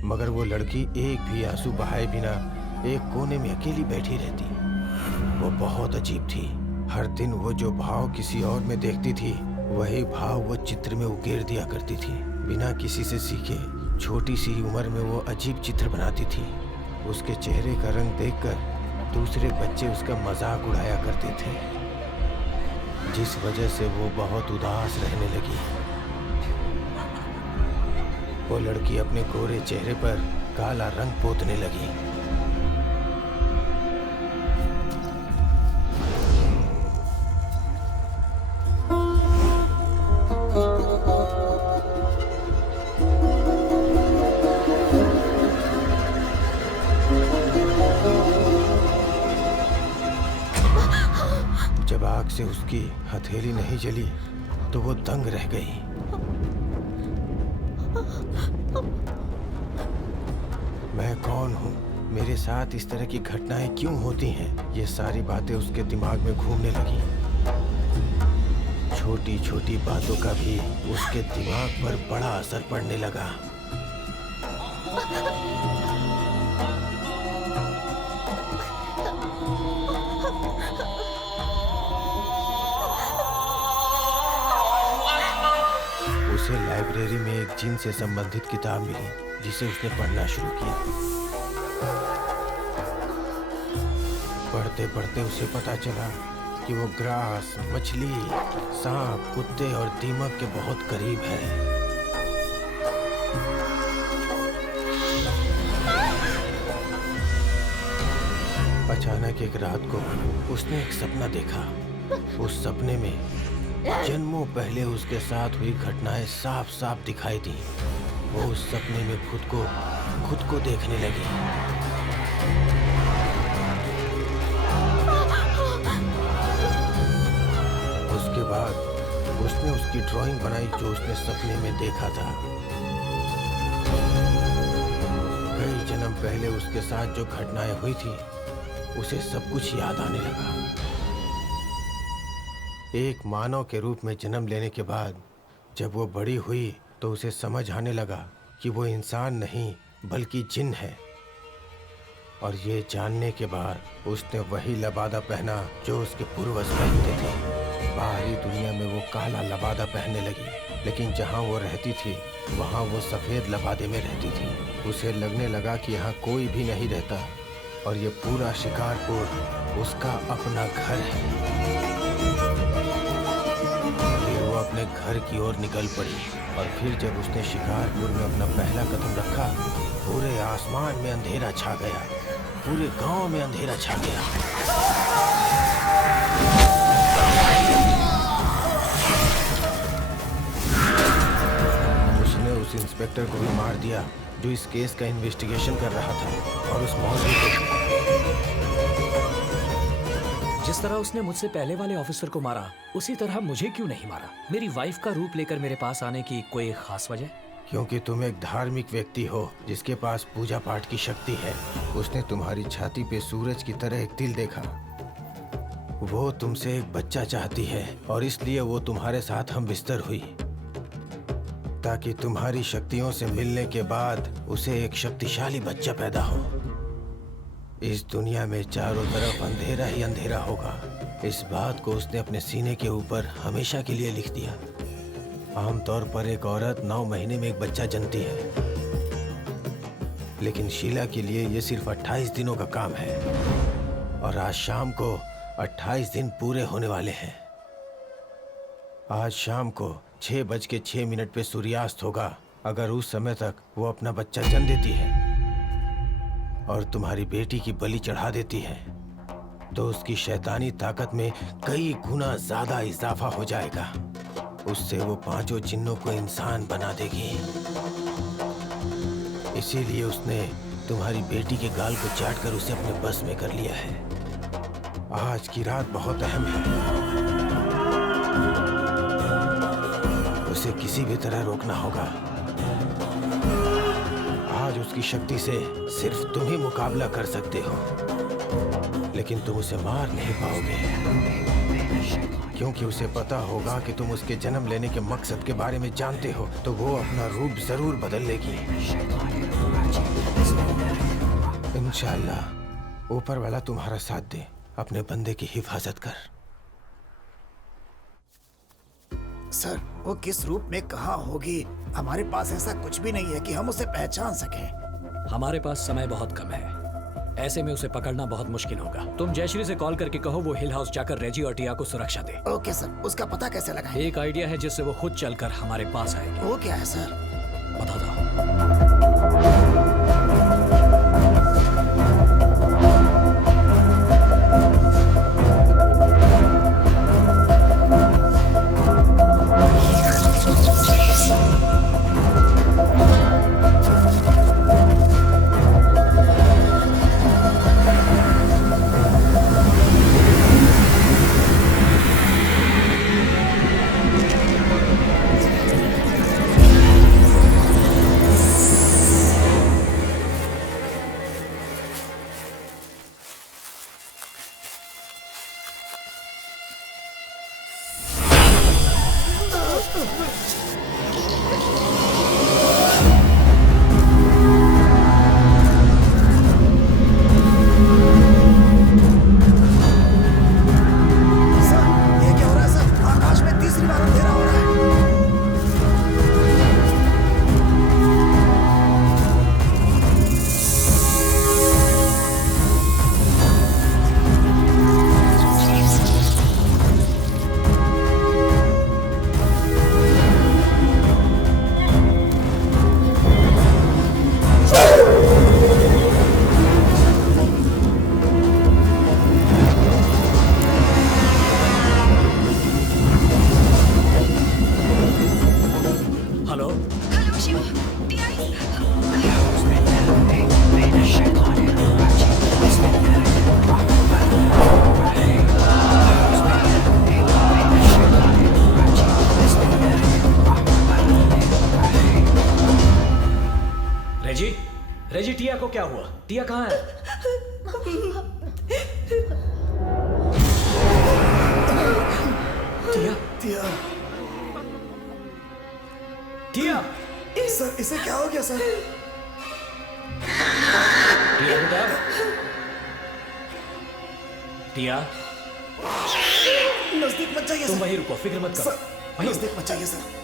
मगर वो लड़की एक भी आंसू बहाए बिना एक कोने में अकेली बैठी रहती। वो बहुत अजीब थी। हर दिन वो जो भाव किसी और में देखती थी, वही भाव वो चित्र में उकेर दिया करती थी। बिना किसी से सीखे छोटी सी उम्र में वो अजीब चित्र बनाती थी। उसके चेहरे का रंग देखकर दूसरे बच्चे उसका मजाक उड़ाया करते थे, जिस वजह से वो बहुत उदास रहने लगी। वो लड़की अपने गोरे चेहरे पर काला रंग पोतने लगी। जब आग से उसकी हथेली नहीं जली तो वो दंग रह गई। मैं कौन हूँ? मेरे साथ इस तरह की घटनाएं क्यों होती हैं? ये सारी बातें उसके दिमाग में घूमने लगी। छोटी छोटी बातों का भी उसके दिमाग पर बड़ा असर पड़ने लगा। उसे लाइब्रेरी में एक जिन से संबंधित किताब मिली, जिसे उसने पढ़ना शुरू किया। पढ़ते पढ़ते उसे पता चला कि वो ग्रास, मछली, सांप, कुत्ते और दीमक के बहुत करीब है। अचानक एक रात को उसने एक सपना देखा। उस सपने में जन्मों पहले उसके साथ हुई घटनाएं साफ साफ दिखाई दी। वो उस सपने में खुद को देखने लगी। उसके बाद उसने उसकी ड्राइंग बनाई जो उसने सपने में देखा था। कई जन्म पहले उसके साथ जो घटनाएं हुई थी, उसे सब कुछ याद आने लगा। एक मानव के रूप में जन्म लेने के बाद जब वो बड़ी हुई तो उसे समझ आने लगा कि वो इंसान नहीं बल्कि जिन है। और ये जानने के बाद उसने वही लबादा पहना जो उसके पूर्वज पहनते थे। बाहरी दुनिया में वो काला लबादा पहनने लगी, लेकिन जहाँ वो रहती थी वहाँ वो सफ़ेद लबादे में रहती थी। उसे लगने लगा कि यहाँ कोई भी नहीं रहता और ये पूरा शिकारपुर उसका अपना घर है। अपने घर की ओर निकल पड़ी और फिर जब उसने शिकारपुर में अपना पहला कदम रखा, पूरे आसमान में अंधेरा छा गया, पूरे गांव में अंधेरा छा गया। उसने उस इंस्पेक्टर को भी मार दिया जो इस केस का इन्वेस्टिगेशन कर रहा था, और उस मौलवी को। जिस तरह उसने मुझसे पहले वाले ऑफिसर को मारा, उसी तरह मुझे क्यों नहीं मारा? मेरी वाइफ का रूप लेकर मेरे पास आने की कोई खास वजह? क्योंकि तुम एक धार्मिक व्यक्ति हो जिसके पास पूजा पाठ की शक्ति है। उसने तुम्हारी छाती पे सूरज की तरह एक तिल देखा। वो तुमसे एक बच्चा चाहती है और इसलिए वो तुम्हारे साथ हम बिस्तर हुई, ताकि तुम्हारी शक्तियों से मिलने के बाद उसे एक शक्तिशाली बच्चा पैदा हो। इस दुनिया में चारों तरफ अंधेरा ही अंधेरा होगा। इस बात को उसने अपने सीने के ऊपर हमेशा के लिए लिख दिया। आमतौर पर एक औरत 9 महीने में एक बच्चा जनती है, लेकिन शीला के लिए ये सिर्फ 28 दिनों का काम है और आज शाम को 28 दिन पूरे होने वाले हैं। आज शाम को 6:06 पे सूर्यास्त होगा। अगर उस समय तक वो अपना बच्चा जन्म देती है और तुम्हारी बेटी की बलि चढ़ा देती है तो उसकी शैतानी ताकत में कई गुना ज्यादा इजाफा हो जाएगा। उससे वो 5 जिन्नों को इंसान बना देगी। इसीलिए उसने तुम्हारी बेटी के गाल को चाटकर उसे अपने बस में कर लिया है। आज की रात बहुत अहम है। उसे किसी भी तरह रोकना होगा। आज उसकी शक्ति से सिर्फ तुम ही मुकाबला कर सकते हो, लेकिन तुम उसे मार नहीं पाओगे क्योंकि उसे पता होगा कि तुम उसके जन्म लेने के मकसद के बारे में जानते हो, तो वो अपना रूप जरूर बदल लेगी। इंशाअल्लाह ऊपर वाला तुम्हारा साथ दे। अपने बंदे की हिफाजत कर। सर वो किस रूप में कहाँ होगी? हमारे पास ऐसा कुछ भी नहीं है कि हम उसे पहचान सकें। हमारे पास समय बहुत कम है, ऐसे में उसे पकड़ना बहुत मुश्किल होगा। तुम जयश्री से कॉल करके कहो वो हिल हाउस जाकर रेजी और टिया को सुरक्षा दे। Okay sir. उसका पता कैसे लगाएं? एक आइडिया है जिससे वो खुद चलकर हमारे पास आएगी। वो क्या है सर? बता दो। रेजी, टिया को क्या हुआ? टिया कहाँ है? टिया, टिया, टिया। सर इसे क्या हो गया सर? टिया बेटा, टिया नजदीक मत जाइए। तुम वहीं रुको, फिक्र मत करो। सर नजदीक मत जाइए सर।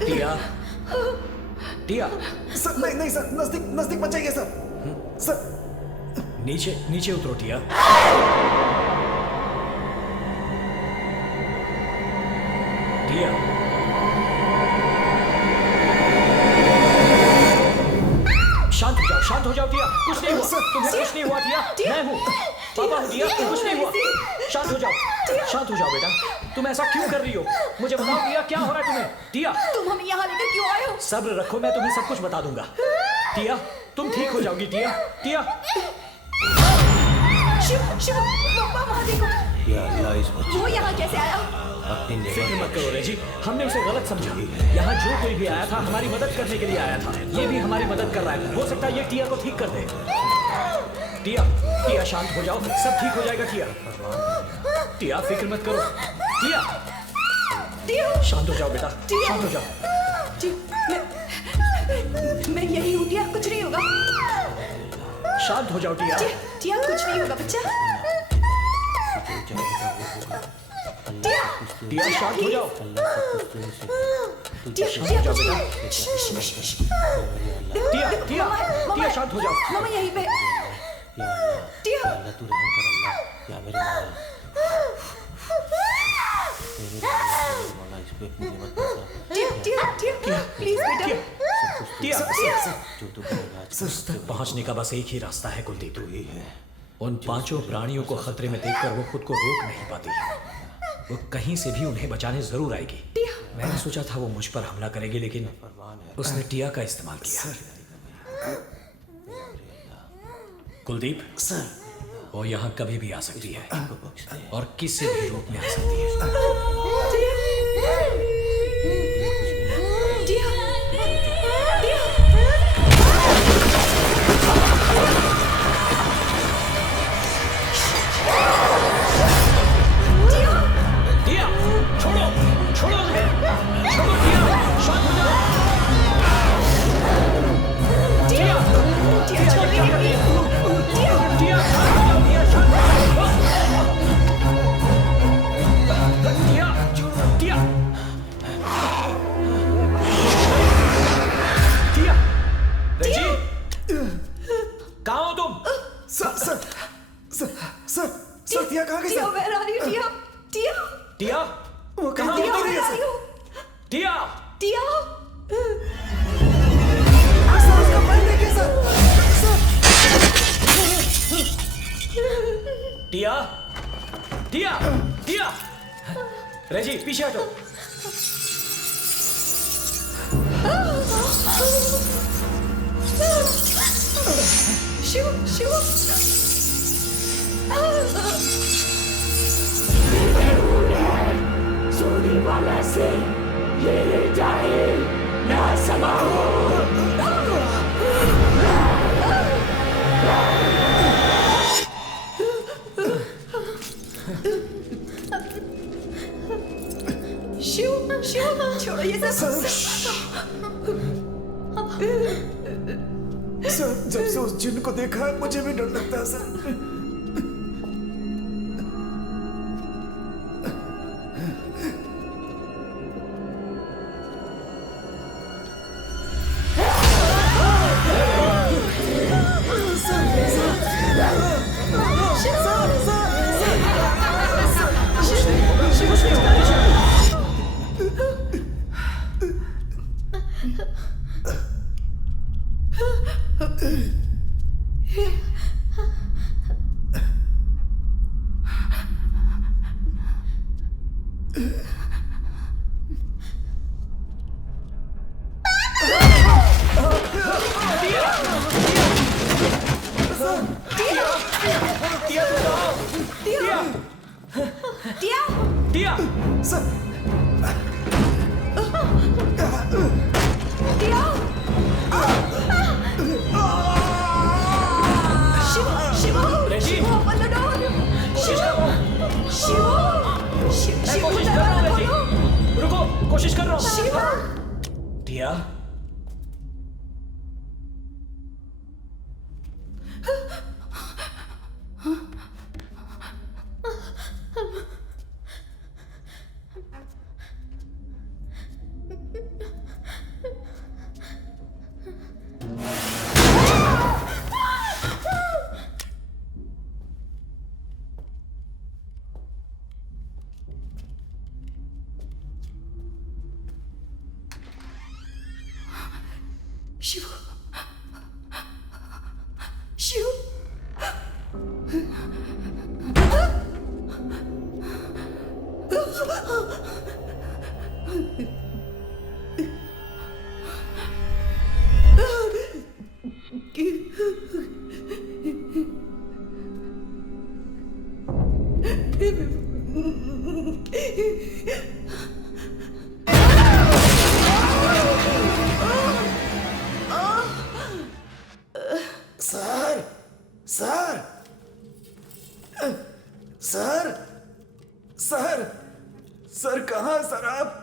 Tia, Tia. सर नहीं नहीं सर, नजदीक मत जाइए सर। सर नीचे नीचे उतरो टिया। टिया, शांत हो जाओ टिया। कुछ नहीं हुआ, तुम्हें कुछ नहीं हुआ टिया। मैं हूँ, पापा हूँ टिया, कुछ नहीं हुआ। शांत हो जाओ बेटा। तुम ऐसा क्यों कर रही हो? मुझे बताओ टिया, क्या हो रहा है तुम्हें? टिया, तुम हमें यहाँ लेकर क्यों आए हो? सब्र रखो, मैं तुम्हें सब कुछ बता दूंगा। टिया, तुम ठीक हो जाओगी टिया। टिया, शिव, पापा वहाँ देखो। या अल्लाह, इस बच्चे वो यहाँ कैसे आया? अपनी फिक्र मत करो रेजी, हमने उसे गलत समझा। यहाँ जो कोई भी आया था हमारी मदद करने के लिए आया था। ये भी हमारी मदद कर रहा है। हो सकता है ये टिया को ठीक कर दे। टिया शांत हो जाओ, सब ठीक हो जाएगा। टिया फिक्र मत करो। टिया शांत हो जाओ बेटा, शांत हो जाओ। मैं यही हूँ टिया, कुछ नहीं होगा। शांत हो जाओ टिया। टिया कुछ नहीं होगा बच्चा। टिया शांत हो जाओ। टिया शांत हो जाओ बेटा। टिया टिया टिया शांत हो जाओ। मामा यहीं पे। टिया तू रहम कर अल्लाह, या मेरे मौला, इस पे अपनी निमत बरसा। टिया प्लीज बेटा। टिया जो तू करेगा आज उस तक पहुंचने का बस एक ही रास्ता है कुलदीप। उन पांचों प्राणियों को खतरे में देखकर वो खुद को रोक नहीं पाती। वो कहीं से भी उन्हें बचाने जरूर आएगी। मैंने सोचा था वो मुझ पर हमला करेगी, लेकिन उसने टिया का इस्तेमाल किया। कुलदीप सर, वो यहाँ कभी भी आ सकती है और किसी भी रूप में आ सकती है। टिया छोड़ो छोड़ो उन्हें। छोड़ो टिया, शांत हो जाओ। टिया टिया शांत हो जाओ। टिया शांत हो जाओ। टिया टिया टिया रेजी, कहाँ हो तुम? Sir sir sir sir sir Tia कहाँ गई Tia sir? where are you? Tia Tia वो कहाँ टिया गई where है are you? Tia Tia sir, उसका पैर देखिए सर। टिया टिया टिया रेजी पीछे हटो। शिव शिव सोने वाला से ये ले जाए ना समाओ। शिव शिव छोड़ो ये सब। सर, जब से उस जिन को देखा है मुझे भी डर लगता है sir. Tia Tia sir, Tia Shiv Shiv Reji. Shiv open the door। Shiv Shiv Shiv मैं शिव कोशिश कर रहा हूँ दरवाजा रेजी। खोलो। रुको, कोशिश कर रहा हूँ। Shiv Tia Shiv Shiv sir sir sir sir sir कहाँ सर आप?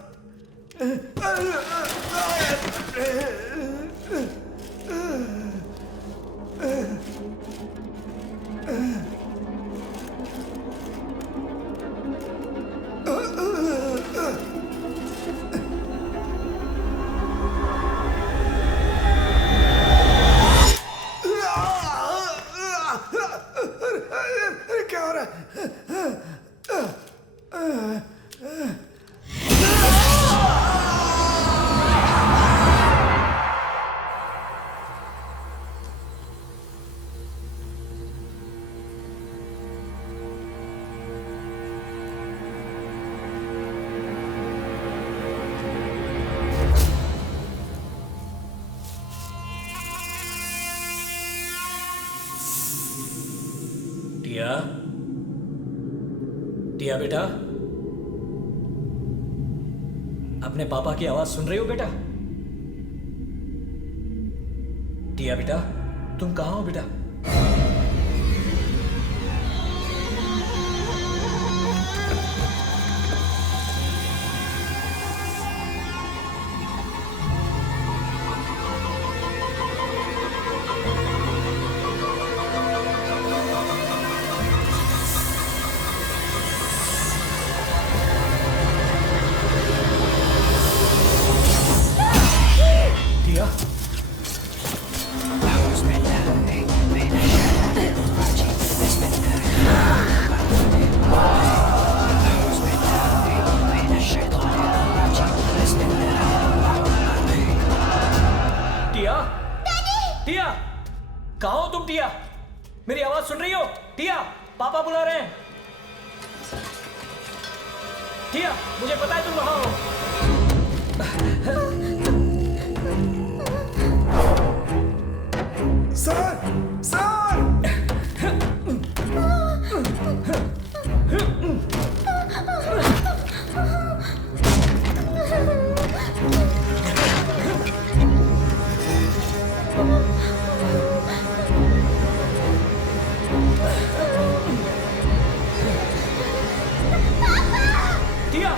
टिया, टिया बेटा, अपने पापा की आवाज सुन रही हो बेटा? टिया बेटा, तुम कहाँ हो बेटा? टिया, टिया, टिया, कहाँ हो तुम टिया? मेरी आवाज सुन रही हो? टिया, पापा बुला रहे हैं। टिया, मुझे पता है तुम वहां हो। Sir, sir! टिया,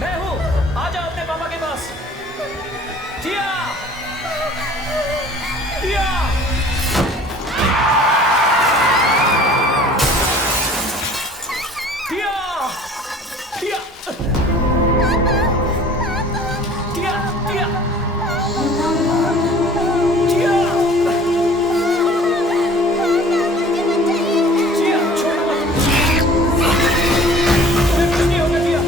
मैं हूँ। आ जाओ अपने पापा के पास। टिया, टिया, टिया, टिया, टिया, टिया, टिया, टिया, छोड़ो मत। तुम्हें कुछ नहीं होगा टिया।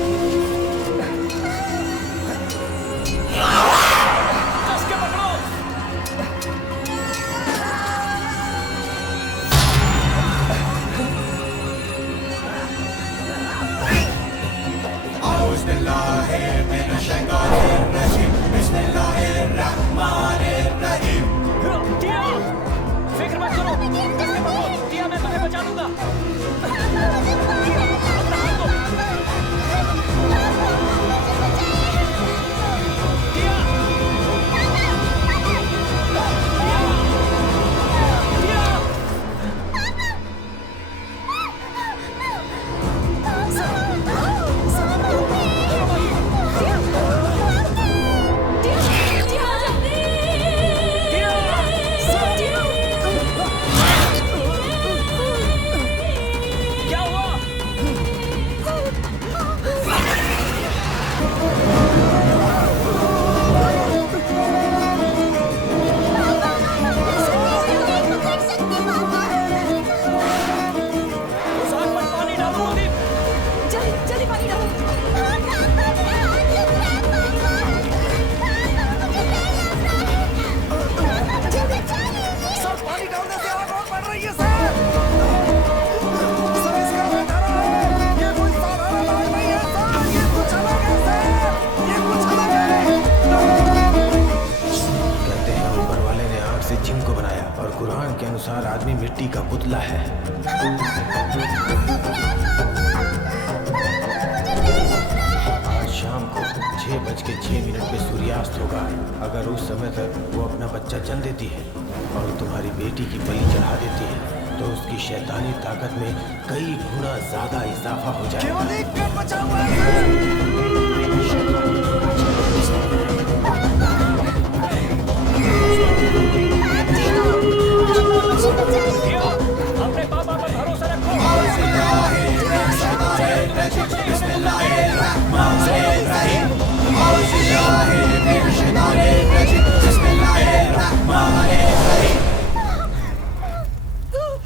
कस के पकड़ो। टिया, फिक्र मत करो। कस के पकड़ो। टिया, मैं तुम्हें बचा लूंगा। टिया, अपना हाथ दो। टिया, टिया, क्या हुआ? उस आग पर पानी डालो कुलदीप। जल्दी जल्दी पानी डालो। सर, पानी डालने से आग और बढ़ रही है सर। सर, इसका नजारा है। ये कोई साधारण आग नहीं है सर। ये कुछ अलग है सर। ये कुछ अलग है। कहते हैं ऊपर वाले ने आग से जिन को बनाया और कुरान के अनुसार आदमी मिट्टी का पुतला है। आज शाम को 6:06 पे सूर्यास्त होगा। अगर उस समय तक वो अपना बच्चा जन्म देती है और तुम्हारी बेटी की बलि चढ़ा देती है तो उसकी शैतानी ताकत में कई गुना ज्यादा इजाफा हो जाएगा। केवल एक पेड़ बचा हुआ है टिया, अपने पापा पर भरोसा रखो।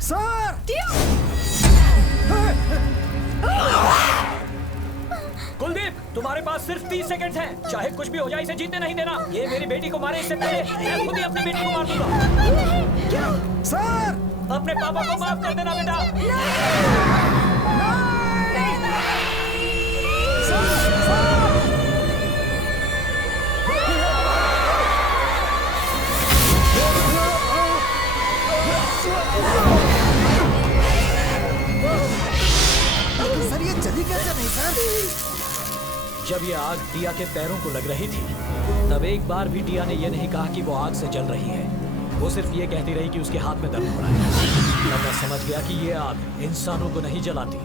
सर। कुलदीप, तुम्हारे पास सिर्फ 30 सेकंड हैं। चाहे कुछ भी हो जाए, इसे जीतने नहीं देना। ये मेरी बेटी को मारे इससे पहले मैं खुद ही अपनी बेटी को मार दूंगा। सर, अपने पापा को माफ कर देना बेटा। जब ये आग टिया के पैरों को लग रही थी तब एक बार भी टिया ने यह नहीं कहा कि वो आग से जल रही है। वो सिर्फ ये कहती रही कि उसके हाथ में दर्द हो रहा है। तब मैं समझ गया कि ये आग इंसानों को नहीं जलाती,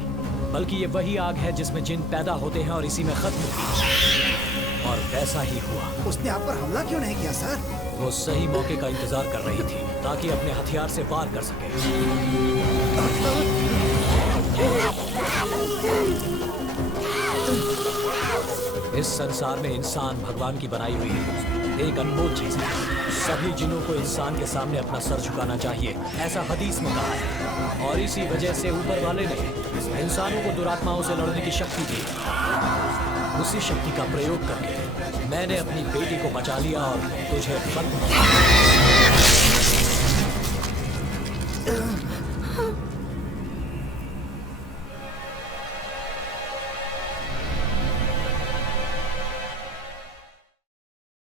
बल्कि ये वही आग है जिसमें जिन पैदा होते हैं और इसी में खत्म होती है। और वैसा ही हुआ। उसने आप पर हमला क्यों नहीं किया सर? वो सही मौके का इंतजार कर रही थी ताकि अपने हथियार से वार कर सके। इस संसार में इंसान भगवान की बनाई हुई एक अनमोल चीज है। सभी जिनों को इंसान के सामने अपना सर झुकाना चाहिए, ऐसा हदीस में कहा है। और इसी वजह से ऊपर वाले ने इंसानों को दुरात्माओं से लड़ने की शक्ति दी। उसी शक्ति का प्रयोग करके मैंने अपनी बेटी को बचा लिया और तुझे खत्म किया।